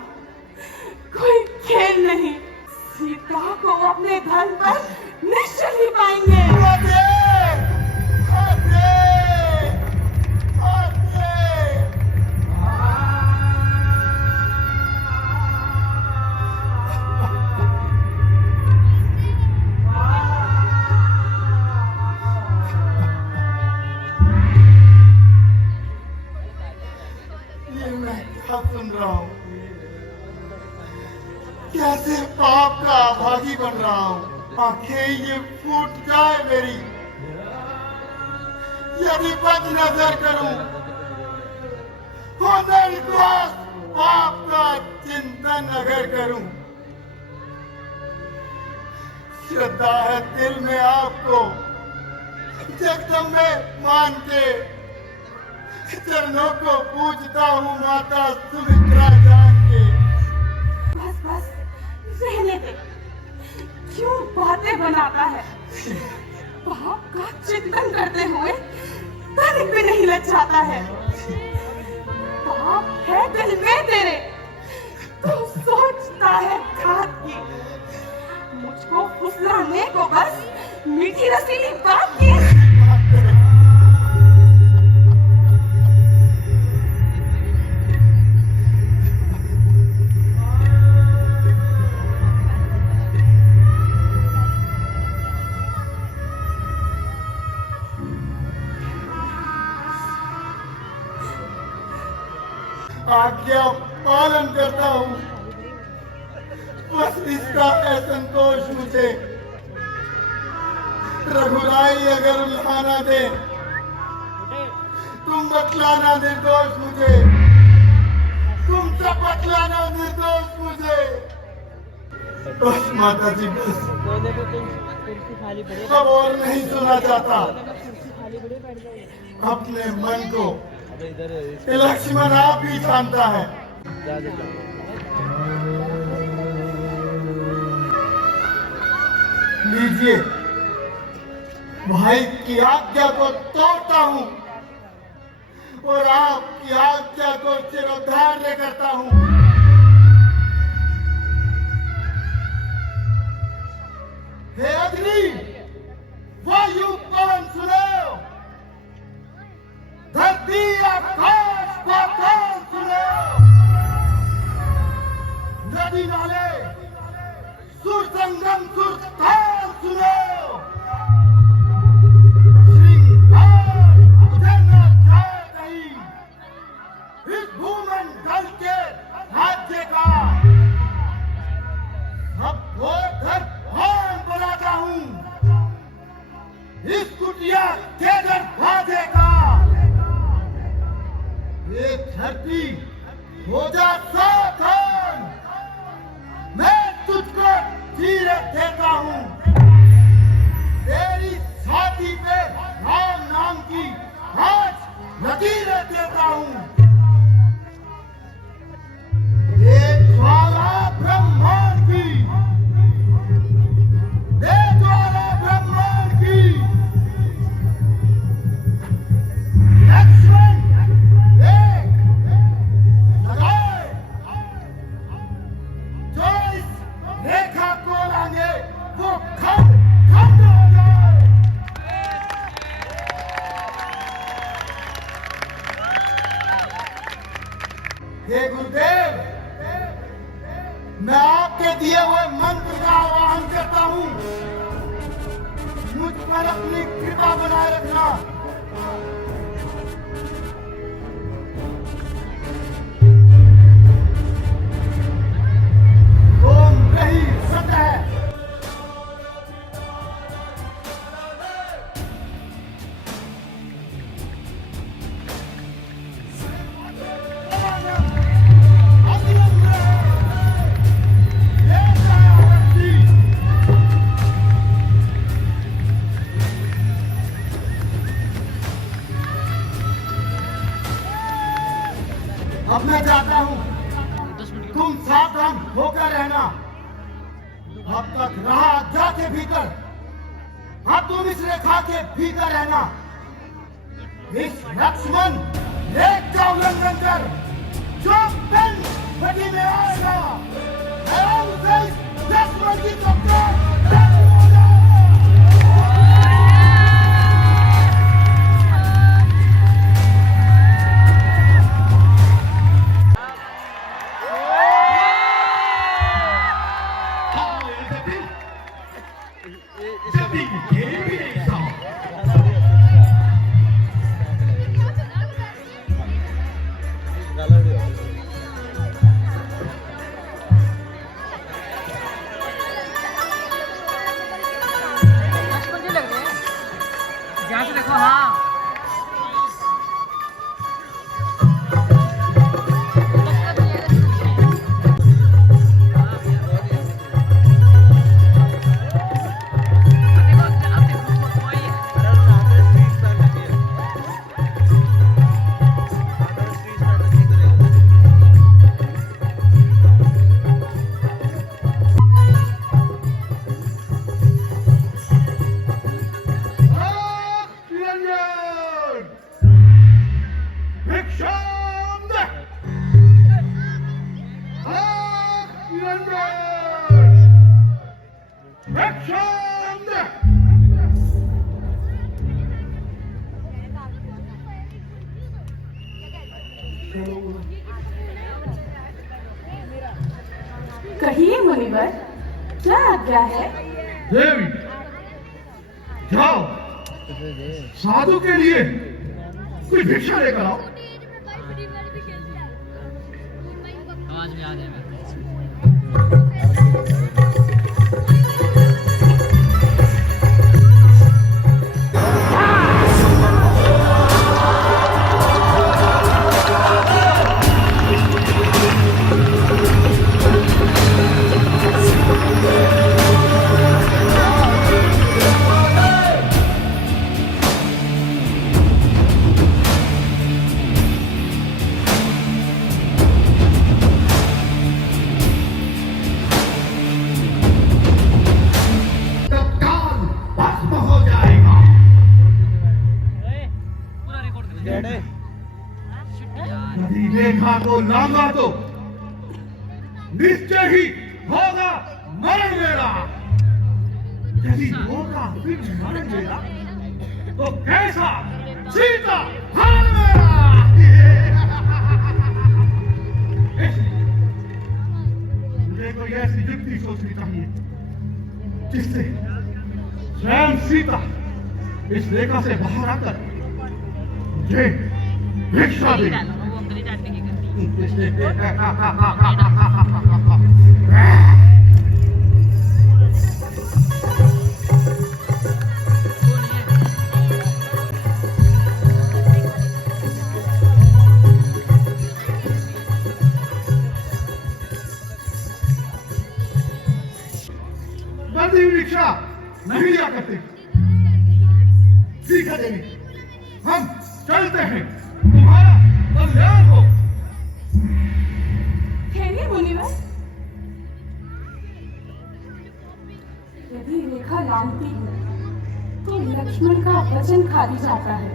कोई खेल नहीं। सीता को अपने धन पर निश्चय ही पाएंगे। माते, माते, माते। ये मैं क्या सुन रहा हूँ? कैसे पाप का भागी बन रहा हूँ। आंखें ये फूट जाए मेरी, यदि बद नजर करूं तो निर्दोष पाप का चिंतन अगर करूं। श्रद्धा है दिल में आपको जगदम्बे मान के, चरणों को पूजता हूँ माता सुमित्रा जान के। बस बस रहने दे, क्यों बातें बनाता है? पाप का चिंतन करते हुए तनिक भी नहीं लज्जाता है। पाप है दिल में तेरे, तो सोचता है घात की। मुझको फुसलाने को बस मीठी रसीली बात की। हूँ, बस इसका है संतोष मुझे। रघुराई अगर लाना दे, तुम बतलाना निर्दोष मुझे, तुम सब बतलाना निर्दोष मुझे। बस माता जी, बस अब और नहीं सुना चाहता अपने मन को। ये लक्ष्मण आप ही जानता है। लीजिए, भाई की आज्ञा को तोड़ता हूँ और आपकी आज्ञा को चिरोधार्य करता हूँ। हे अग्नि, वायु पवन सुनो, धरती आकाश पाताल सुनो, नदी नाले सुर संगम सुर ताल सुनो, श्रृंगार उधरना जाए कहीं इस भूमंडल के राज्य का। सबको दरबान बनाता हूँ इस कुटिया के दरवाजे का। ये धरती हो जा सावधान, मैं तुझको चीरे देता हूँ। तेरी छाती पे राम नाम की आज लकीरें देता हूँ। ये ज्वाला ब्रह्मांड की, ये ज्वाला ब्रह्मांड की। लक्ष्मण एक लगाए, जो इस रेखा को लांगे वो खंड खंड हो जाए। हे गुरुदेव, मैं आपके दिए हुए मंत्र का आवाहन करता हूँ। मुझ पर अपनी कृपा बनाए रखना। ओम रही सतः अब मैं जाता हूँ, तुम सावधान होकर रहना। अब तक रहा आज्ञा के भीतर, अब तुम इस रेखा के भीतर रहना। इस लक्ष्मण रेख का उल्लंघन कर जो पेन गति में आएगा, मैं उसे इस लक्ष्मण की टक्कर कहिए मुनिवर, क्या आज्ञा है? देवी, जाओ साधु के लिए कोई भिक्षा लेकर आओ। आवाज में आ जाए। तत्काल भस्म हो जाएगा। यदि रेखा को लांगा तो निश्चय ही होगा मरण मेरा। यदि होगा फिर मरण मेरा तो कैसा सीता हरण मेरा। मुझे कोई ऐसी युक्ति सोचनी चाहिए जिससे स्वयं सीता इस रेखा से बाहर आकर मुझे भिक्षा दे। बंदी भिक्षा नहीं लिया करते। ठीक है देवी, हम चलते हैं, तुम्हारा कल्याण हो। ठहरिए मुनिवर, यदि रेखा लांघती है तो लक्ष्मण का वचन खाली जाता है,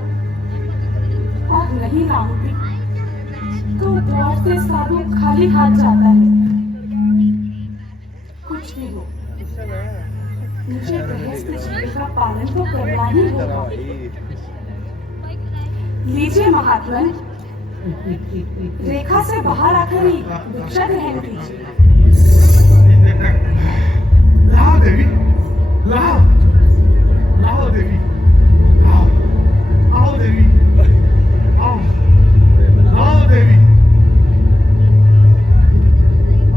और नहीं लांघती तो द्वार से साधु खाली हाथ जाता है। कुछ भी हो, मुझे गृहस्थ जीवन का पालन तो करना ही होगा। लीजिए महात्मन, रेखा से बाहर आकर ही भिक्षा ग्रहण कीजिए। लाओ देवी, लाओ, लाओ देवी, लाओ, आओ देवी, आओ, लाओ देवी,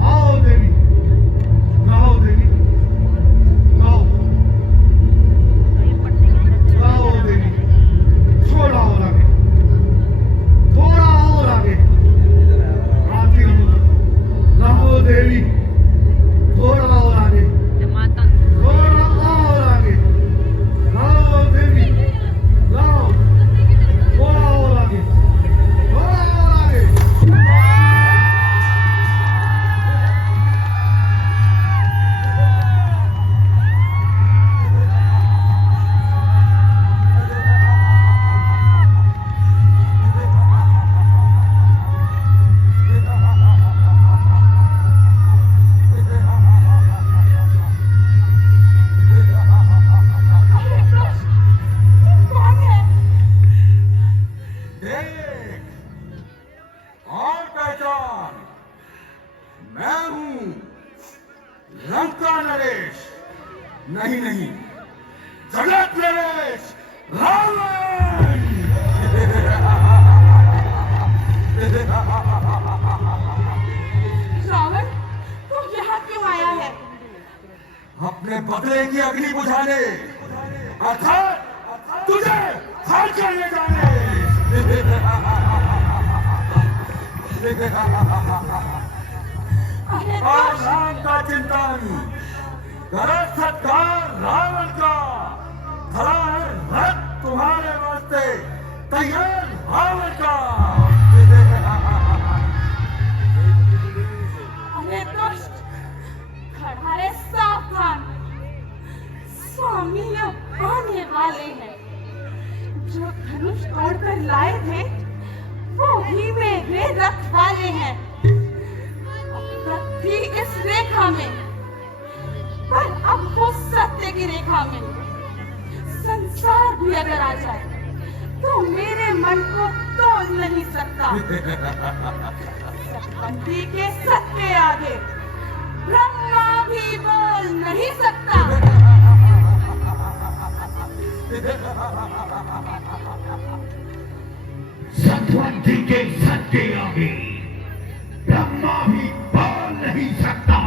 आओ देवी, लाओ देवी, लाओ, लाओ देवी, थोड़ा और आगे, थोड़ा और आगे, आती रहो, लाओ देवी, थोड़ा और आगे, थोड़ा और आगे, लाओ देवी, लाओ, थोड़ा और आगे, थोड़ा और आगे। कौन है? देख और पहचान, मैं हूं लंका नरेश, नहीं नहीं जगत नरेश रावण। रावण, तू यहाँ क्यों आया है? अपने बदले की अग्नि बुझाने, अर्थात तुझे हर करने जाने। अरे और दुष्ट! राम का चिंतन, करो सत्कार रावण का, खड़ा है रथ तुम्हारे वास्ते, तैयार रावण का। अरे दुष्ट! खड़ा है, सावधान! स्वामी अब आने वाले हैं। जो धनुष तोड़कर लाए थे वो ही मेरे रथ वाले हैं। अब थी इस रेखा में, पर अब वो सत्य की रेखा में। संसार भी अगर आ जाए तो मेरे मन को तोड़ नहीं सकता। सत्पंथी के सत्य आगे ब्रह्मा भी बोल नहीं सकता। सत्पंथी के सत्य आगे ब्रह्मा भी बोल नहीं सकता।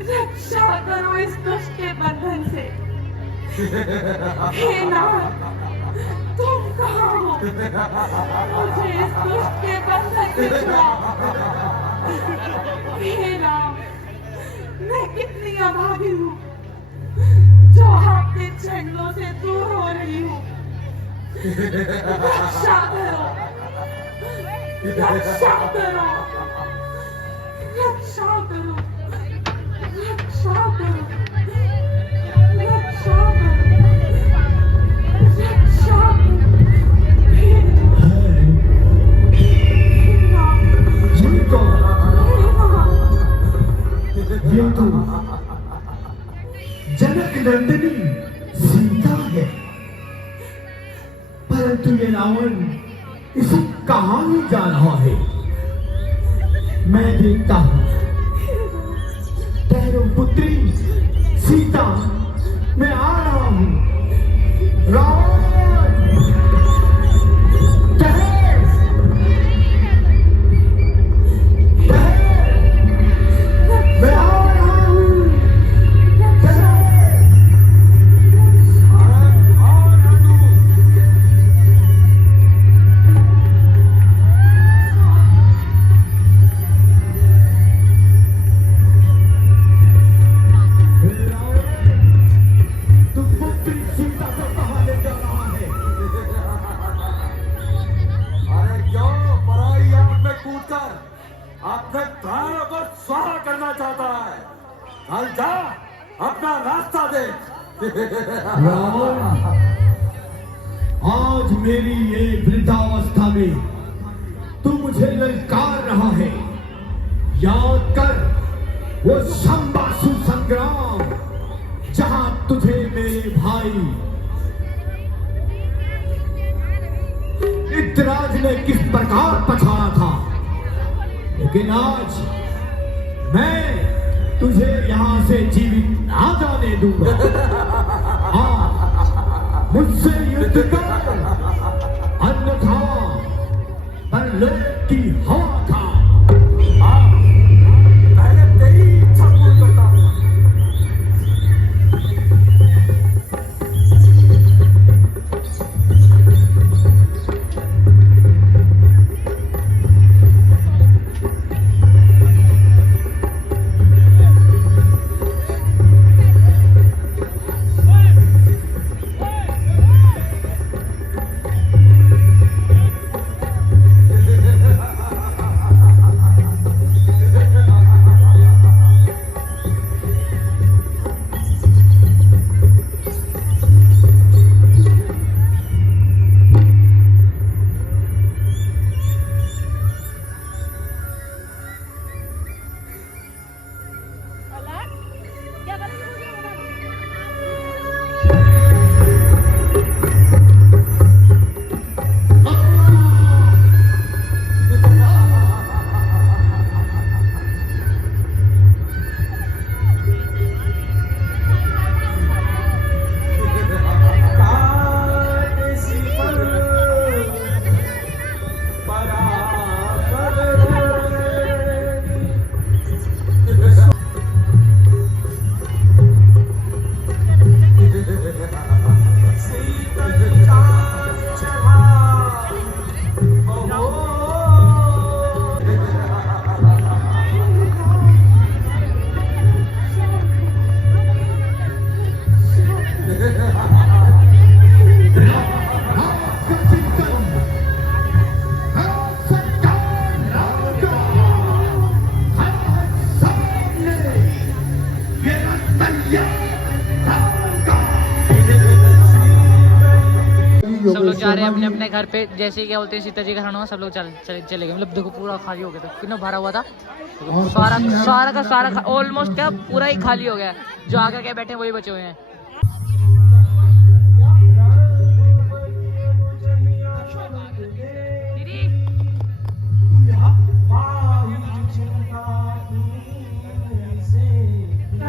रक्षा करो इस दुष्ट के बंधन से। हे नाथ, तुम कहाँ हो? मुझे इस दुष्ट के बंधन से छुड़ाओ। हे राम, मैं कितनी अभागी हूँ जो आपके चरणों से दूर हो रही हूँ। रक्षा करो, रक्षा करो, रक्षा करो, रक्षा करो, रक्षा करो, रक्षा ये तो जनक नंदिनी सीता है, परंतु ये रावण इसे कहां ले जा रहा है? मैं देखता हूं। तेरो पुत्री सीता, मैं आ रहा हूं। रावण अपने प्राणों को स्वाहा करना चाहता है। चल जा, अपना रास्ता देख। रावण, आज मेरी ये वृद्धावस्था में तू मुझे ललकार रहा है। याद कर वो संबासु संग्राम, जहां तुझे मेरे भाई इतराज ने किस प्रकार पछाड़ा था। लेकिन आज मैं तुझे यहां से जीवित ना जाने दूंगा। हाँ, मुझसे युद्ध कर, अन्यथा परलोक की हवा खा। पहले तेरी इच्छा पूर्ण करता हूं। सब लोग जा रहे हैं अपने अपने घर पे। जैसे क्या बोलते हैं सीता जी का हरण हुआ, सब लोग चले गए। मतलब देखो पूरा खाली हो गया था, कितना भरा हुआ था। सारा का सारा ऑलमोस्ट क्या पूरा ही खाली हो गया। जो आगे क्या बैठे वही बचे हुए हैं।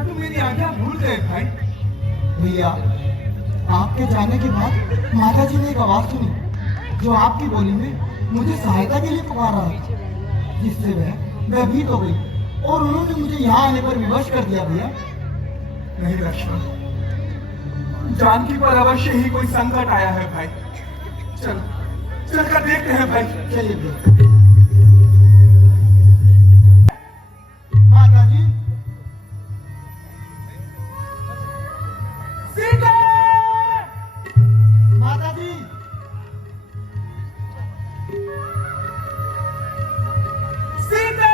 तुम मेरी आज्ञा भूल गए भाई। भैया, आपके जाने के बाद माता जी ने एक आवाज सुनी जो आपकी बोली में मुझे सहायता के लिए पुकार रहा था, जिससे मैं भयभीत हो गई। और उन्होंने मुझे यहाँ आने पर विवश कर दिया भैया। नहीं लक्ष्मण, जानकी पर अवश्य ही कोई संकट आया है भाई। चल चलकर देखते हैं भाई। चलिए भैया। माता जी, सीता! माता जी, सीता!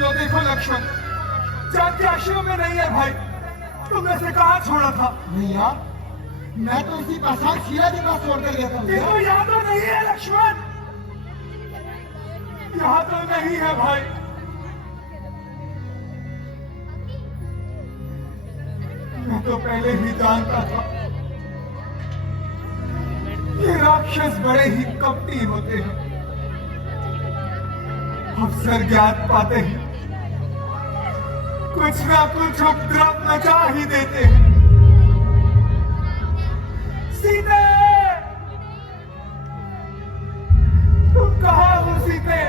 लो देखो लक्ष्मण, जानकी आश्रम में नहीं है भाई। तुमने से कहा छोड़ा था? भैया मैं तो इसी पाषाण शिला के पास छोड़कर गया था भैया। देखो यहाँ तो नहीं है लक्ष्मण, यहाँ तो नहीं है भाई। मैं तो पहले ही जानता था ये राक्षस बड़े ही कपटी होते हैं। अवसर ज्ञात पाते ही कुछ ना कुछ उपद्रव मचा ही देते हैं। सीते, तुम कहाँ हो सीते?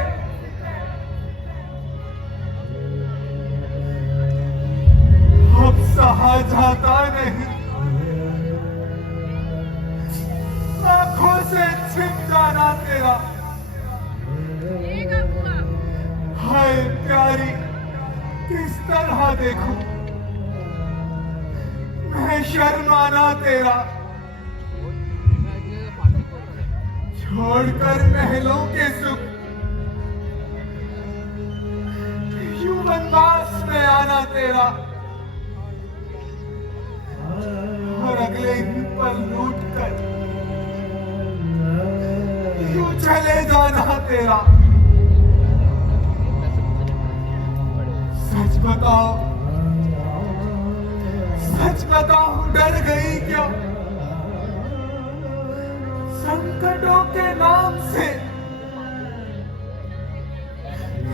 अब सहा जाता नहीं, आंखों से छिप जाना तेरा। हाय प्यारी, किस तरह देखूं मैं शर्माना तेरा। छोड़कर महलों के सुख यूं वनवास में आना तेरा, और अगले ही पल लूट कर यूं चले जाना तेरा। सच बताओ, सच बताओ, डर गई क्या? संकटों के नाम से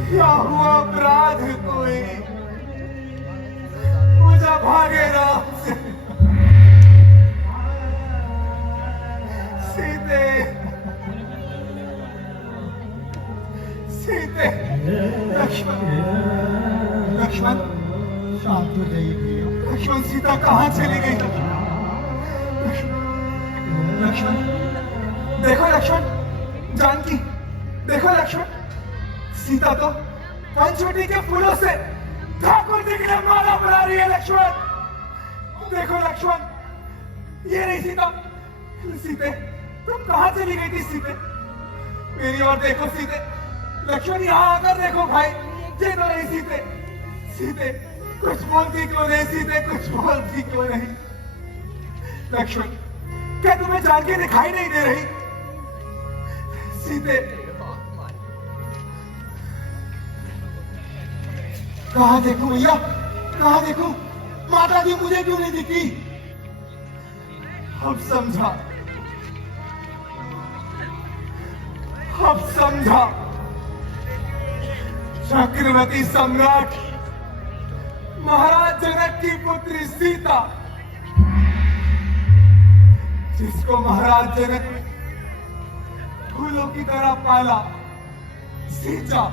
क्या हुआ अपराध कोई? मुझे भागे राम से। सीते, सीते, लक्ष्मण, लक्ष्मण, शांत हो जाइए भैया। लक्ष्मण, सीता कहाँ चली गई? लक्ष्मण, देखो लक्ष्मण, जानकी, देखो लक्ष्मण, सीता तो पंचवटी के फूलों से ठाकुर जी के लिए माला बना रही है। लक्ष्मण देखो लक्ष्मण, ये रही सीता। सीते, तुम कहाँ चली गई थी सीते? मेरी ओर देखो सीते। लक्ष्मण, यहाँ आकर देखो भाई, ये तो रही सीते। सीते, कुछ बोलती क्यों नहीं सीते? कुछ बोलती क्यों नहीं? लक्ष्मण, क्या तुम्हें जानकी दिखाई नहीं दे रही? सीते, कहाँ देखूं भैया, कहाँ देखूं? माता जी मुझे क्यों नहीं दिखी? अब समझा, अब समझा। चक्रवर्ती सम्राट महाराज जनक की पुत्री सीता, जिसको महाराज जनक ने फूलों की तरह पाला, सींचा,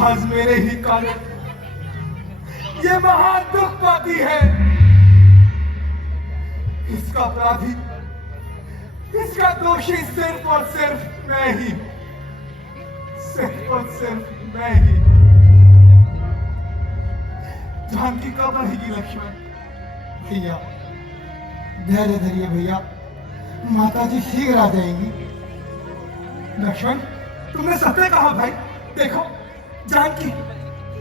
आज मेरे ही कारण ये महान दुख पाती है। इसका अपराधी, इसका दोषी सिर्फ और सिर्फ मैं ही, सिर्फ और सिर्फ मैं ही। जानकी कब रहेगी लक्ष्मण? भैया धैर्य धरिए भैया, माता जी शीघ्र आ जाएंगी। लक्ष्मण, तुमने सत्य कहा भाई। देखो जानकी,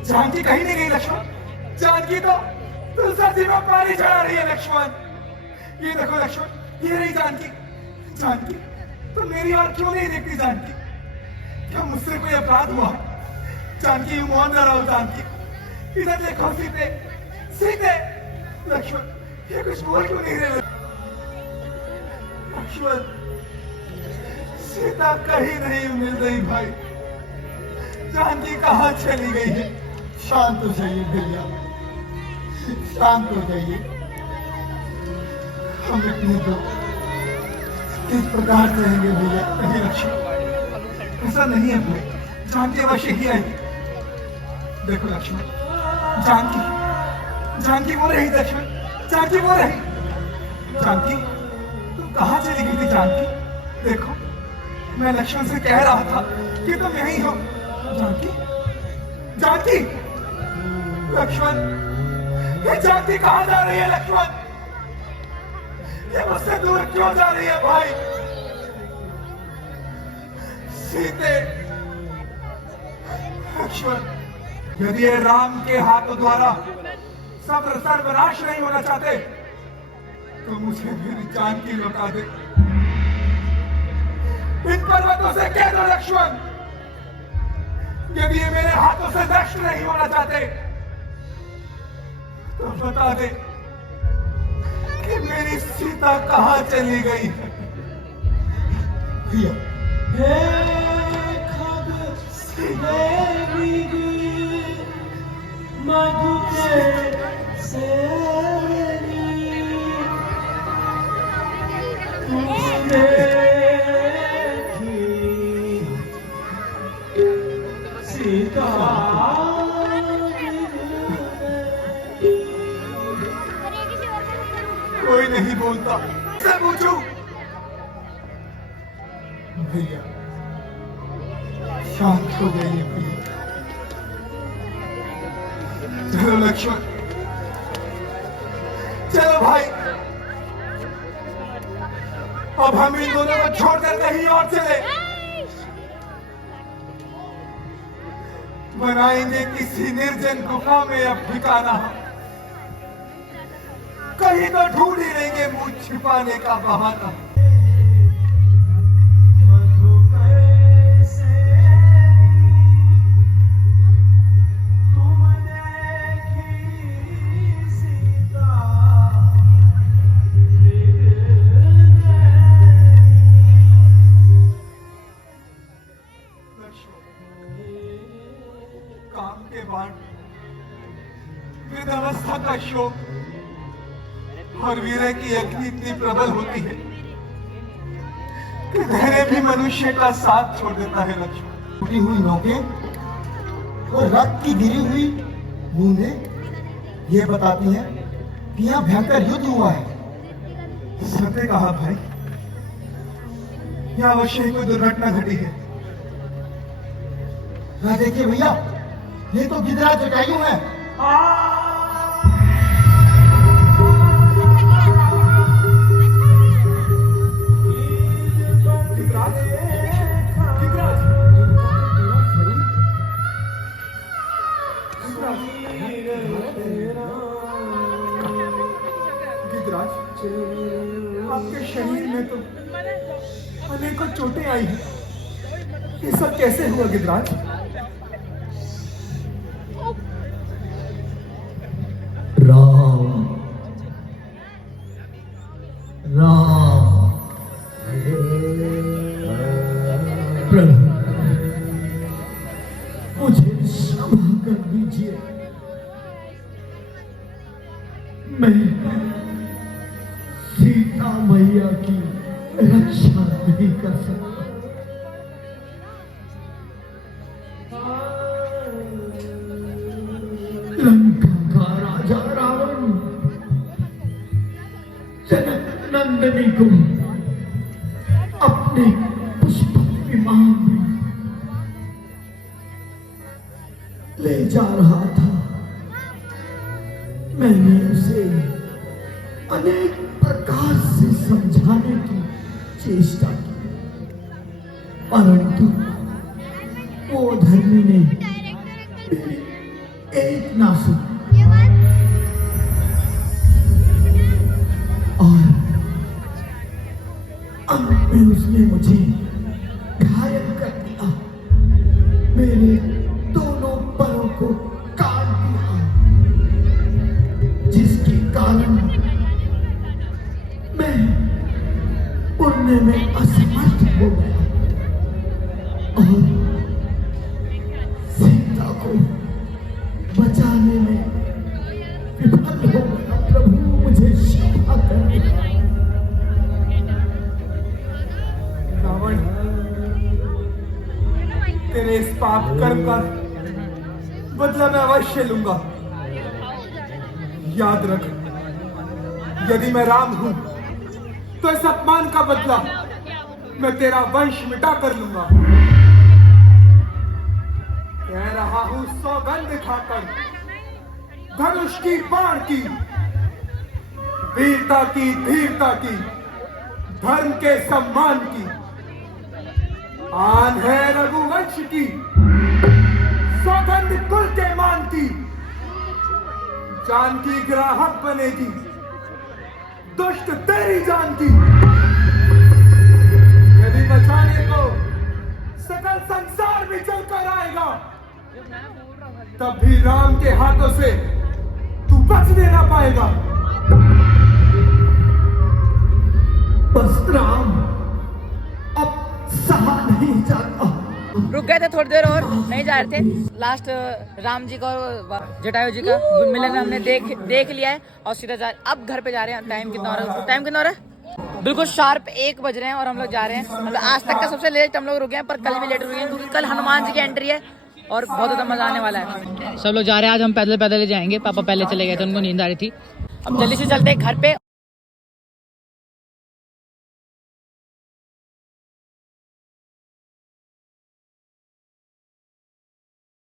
जानकी कहीं नहीं गई लक्ष्मण। जानकी तो तुलसा जी में पानी चढ़ा रही है लक्ष्मण। ये देखो लक्ष्मण, ये रही जानकी। जानकी, तुम मेरी ओर क्यों नहीं देखती जानकी? क्या मुझसे कोई अपराध हुआ? जानकी, मौन न रहो जानकी। इधर देखो सीते, सीते। लक्ष्मण, ये कुछ बोल क्यों नहीं रहे? लक्ष्मण, सीता कहीं नहीं मिल रही भाई। जानकी कहाँ चली गई है? शांत हो जाइए भैया, शांत हो जाइए। हम अपने दो किस प्रकार से रहेंगे भैया? नहीं लक्ष्मण, ऐसा नहीं है भाई। जानकी अवश्य ही आई। देखो लक्ष्मण, जानकी वो रही लक्ष्मण, जानकी वो रही। जानकी, तुम कहाँ चली गई थी जानकी? देखो, मैं लक्ष्मण से कह रहा था कि तुम यहीं हो। जानकी, लक्ष्मण, ये जानकी कहाँ जा रही है लक्ष्मण? ये मुझसे दूर क्यों जा रही है भाई? सीते, लक्ष्मण, यदि ये राम के हाथों द्वारा सब सर्वनाश नहीं होना चाहते तो मुझे मेरी जानकी लौटा दे। इन पर्वतों से कह दो लक्ष्मण, यदि ये मेरे हाथों से नष्ट नहीं होना चाहते तो बता दे कि मेरी सीता कहाँ चली गई है। भैया कोई नहीं बोलता, से पूछूं? भैया शांत हो जाइए भैया। चलो लक्ष्मण, चलो भाई, अब हम इन दोनों को छोड़कर कहीं और चले। बनाएंगे किसी निर्जन गुफा में अब ठिकाना। कहीं तो ढूंढ ही लेंगे मुंह छिपाने का बहाना। काम के बाण, वृद्धावस्था का शोक और वीर की अग्नि इतनी प्रबल होती है कि धैर्य भी मनुष्य का साथ छोड़ देता है लक्ष्मण। टूटी हुई नौकें और रक्त की गिरी हुई बूंदें ये बताती हैं कि यहाँ भयंकर युद्ध हुआ है। सत्य कहा भाई, यहाँ अवश्य ही कोई दुर्घटना घटी है। यहाँ देखिए भैया, ये तो गिदराज जटायु है। गिदराज, आपके शरीर में तो अनेकों चोटें आई हैं। ये सब कैसे हुआ गिदराज? राम राम प्रभु, मुझे क्षमा कर दीजिए। मैं सीता मैया की रक्षा नहीं कर सकता। लंका का राजा रावण जनक नंदिनी को अपने पुष्पक विमान में ले जा रहा था। मैंने उसे अनेक प्रकार से समझाने की चेष्टा की, परंतु वो धर्मी ने एक ना सुनी और अंत में उसने मुझे घायल कर दिया। मेरे दोनों पैरों को काट दिया, जिसके कारण मैं पुण्य तेरे इस पाप कर्म का बदला मैं अवश्य लूंगा। याद रख, यदि मैं राम हूं तो इस अपमान का बदला मैं तेरा वंश मिटा कर लूंगा। कह रहा हूं सौगंध खाकर, धनुष की बाण की, वीरता की, धीरता की, धर्म के सम्मान की, आन है रघुवंश की, सौगंध कुल के मान की, जानकी ग्राहक बनेगी, दुष्ट तेरी जान की। यदि बचाने को सकल संसार भी चलकर आएगा, तब भी राम के हाथों से तू बचने ना पाएगा। बस राम, अब सहा नहीं जाता। रुक गए थे थोड़ी देर और नहीं जा रहे थे। लास्ट राम जी को और जटायु जी का मिलन हमने देख लिया है और सीधा अब घर पे जा रहे हैं। टाइम कितना हो रहा है? बिल्कुल शार्प 1 बज रहे हैं और हम लोग जा रहे हैं। मतलब आज तक का सबसे लेट हम लोग रुके हैं, पर कल भी लेट रुके हैं क्योंकि कल हनुमान जी की एंट्री है और बहुत ज़्यादा मजा आने वाला है। सब लोग जा रहे हैं, आज हम पैदल पैदल जाएंगे। पापा पहले चले गए थे, उनको नींद आ रही थी। अब जल्दी से चलते हैं घर पे।